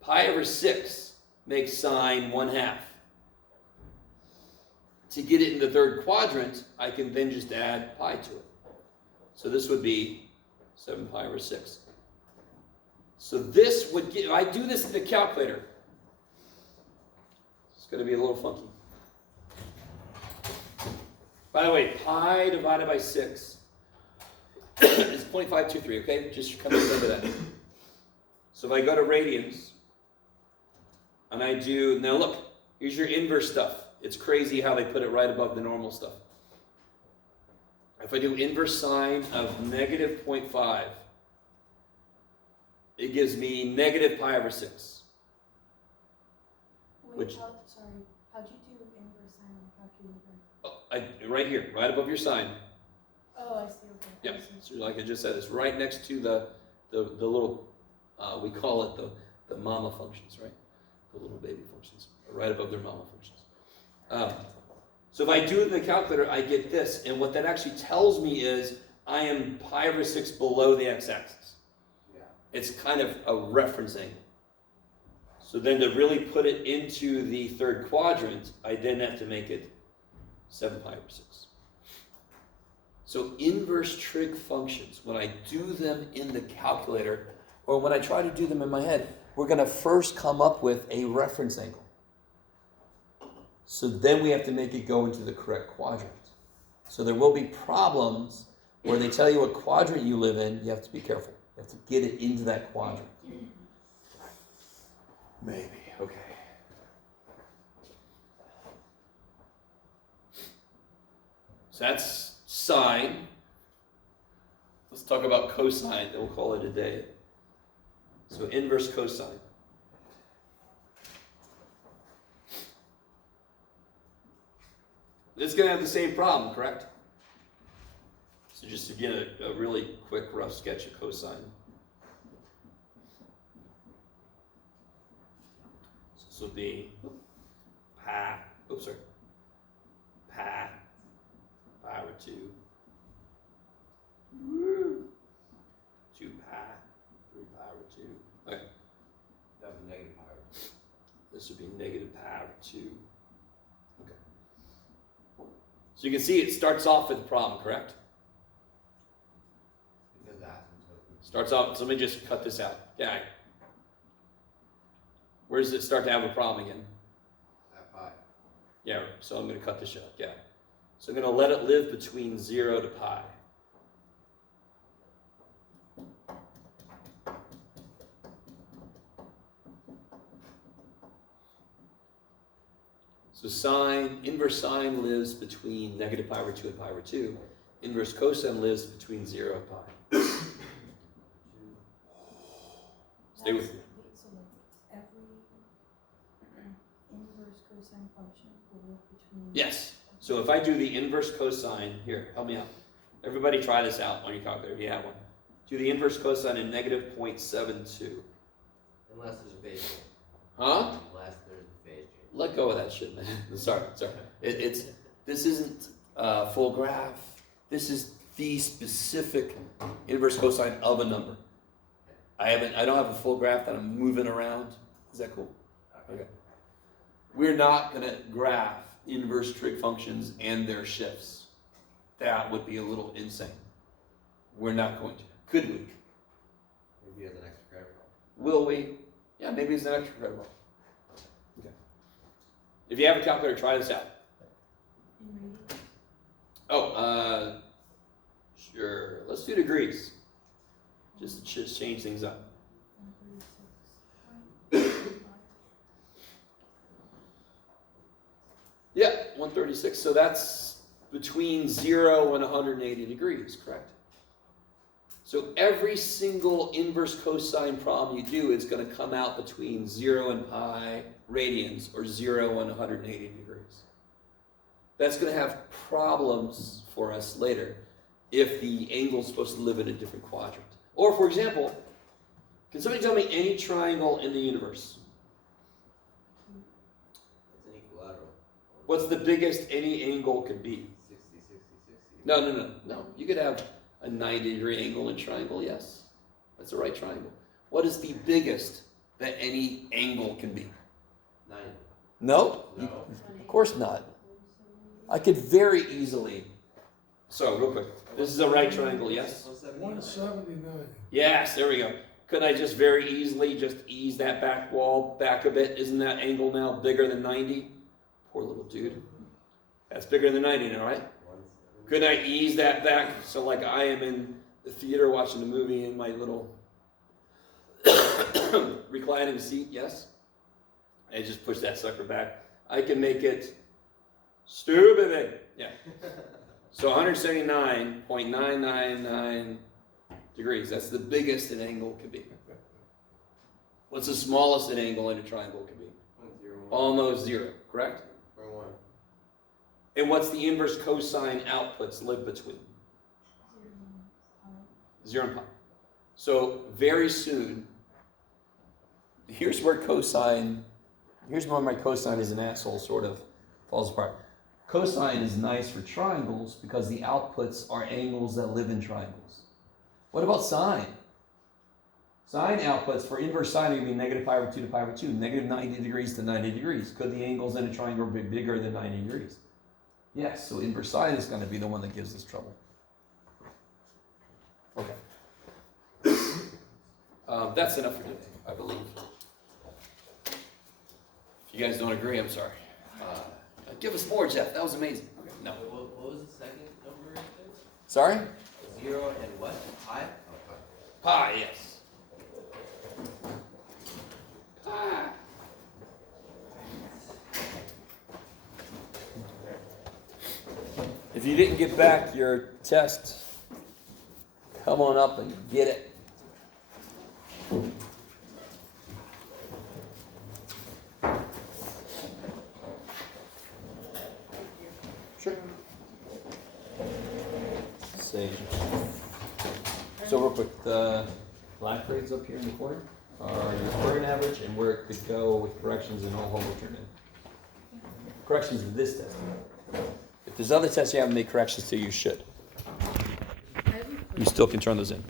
Pi over 6 makes sine 1/2. To get it in the third quadrant, I can then just add pi to it. So this would be 7 pi over 6. So this would get, if I do this in the calculator, it's going to be a little funky. By the way, pi divided by 6 is 0.523, okay? Just kind of remember that. So if I go to radians, and I do, now look, here's your inverse stuff. It's crazy how they put it right above the normal stuff. If I do inverse sine of -0.5, it gives me negative pi over 6. Wait, Which- sorry, how'd you do inverse sine on the calculator? Oh, right here, right above your sine. Oh, I see, okay. Yep. I see. So like I just said, it's right next to the little, we call it the mama functions, right? The little baby functions, right above their mama functions. So if I do it in the calculator, I get this, and what that actually tells me is I am pi over 6 below the x-axis. Yeah. It's kind of a reference angle. So then to really put it into the third quadrant, I then have to make it 7 pi over 6. So inverse trig functions, when I do them in the calculator, or when I try to do them in my head, we're going to first come up with a reference angle. So then we have to make it go into the correct quadrant. So there will be problems where they tell you what quadrant you live in. You have to be careful. You have to get it into that quadrant. Maybe, okay. So that's sine. Let's talk about cosine, then we'll call it a day. So inverse cosine. It's going to have the same problem, correct? So just again, a really quick rough sketch of cosine. So this will be pi, pi over 2. 2 pi, 3 pi over 2. Okay. That would be negative pi over 2. This would be negative pi over 2. So you can see it starts off with a problem, correct? Because that's asymptotic. Starts off, so let me just cut this out. Yeah. Where does it start to have a problem again? At pi. Yeah, so I'm going to cut this out. Yeah. So I'm going to let it live between 0 to pi. So sine, inverse sine lives between negative pi over 2 and pi over 2. Inverse cosine lives between 0 and pi. Stay with me. Wait, so like every inverse cosine function will work between. Yes. So if I do the inverse cosine, here, help me out. Everybody try this out on your calculator if you have one. Do the inverse cosine in negative 0.72. Unless there's a phase change. Huh? Unless there's a phase change. Let go of that shit, man. Sorry. This isn't full graph. This is the specific inverse cosine of a number. I don't have a full graph that I'm moving around. Is that cool? Okay. Okay. We're not going to graph inverse trig functions and their shifts. That would be a little insane. We're not going to. Could we? Maybe as an extra credit roll. Will we? Yeah, maybe it's an extra credit roll. Okay. If you have a calculator, try this out. Oh, sure. Let's do degrees. Just to change things up. Yeah, 136. So that's between 0 and 180 degrees, correct? So every single inverse cosine problem you do is going to come out between 0 and pi radians, or 0 and 180 degrees. That's going to have problems for us later if the angle is supposed to live in a different quadrant. Or, for example, can somebody tell me any triangle in the universe? It's an equilateral. What's the biggest any angle could be? 60, 60, 60. No. You could have a 90-degree angle in a triangle, yes. That's a right triangle. What is the biggest that any angle can be? 90. No? No. Of course not. I could very easily. So, real quick. This is a right triangle, yes? 179. Yes, there we go. Could I just very easily just ease that back wall back a bit? Isn't that angle now bigger than 90? Poor little dude. That's bigger than 90 now, right? Could I ease that back so like I am in the theater watching a movie in my little reclining seat, yes? And just push that sucker back. I can make it stupid big. Yeah. So 179.999 degrees. That's the biggest an angle could be. What's the smallest an angle in a triangle could be? 0.01. Almost 0, correct? 0.1. And what's the inverse cosine outputs live between? 0 and pi. So very soon, here's where my cosine is an asshole sort of falls apart. Cosine is nice for triangles because the outputs are angles that live in triangles. What about sine? Sine outputs for inverse sine would be negative pi over 2 to pi over 2, negative 90 degrees to 90 degrees. Could the angles in a triangle be bigger than 90 degrees? Yes, so inverse sine is going to be the one that gives us trouble. Okay. That's enough for today, I believe. If you guys don't agree, I'm sorry. Give us more, Jeff. That was amazing. Okay, no. What was the second number right there? Sorry? 0 and what? Pi? Oh, pi. Pi, yes. Pi. If you didn't get back your test, come on up and get it. Sure. See. So real quick, the black grades up here in the corner are your current average and where it could go with corrections and all homework turned in. Corrections to this test. If there's other tests you haven't made corrections to, you should. I have a You still can turn those in.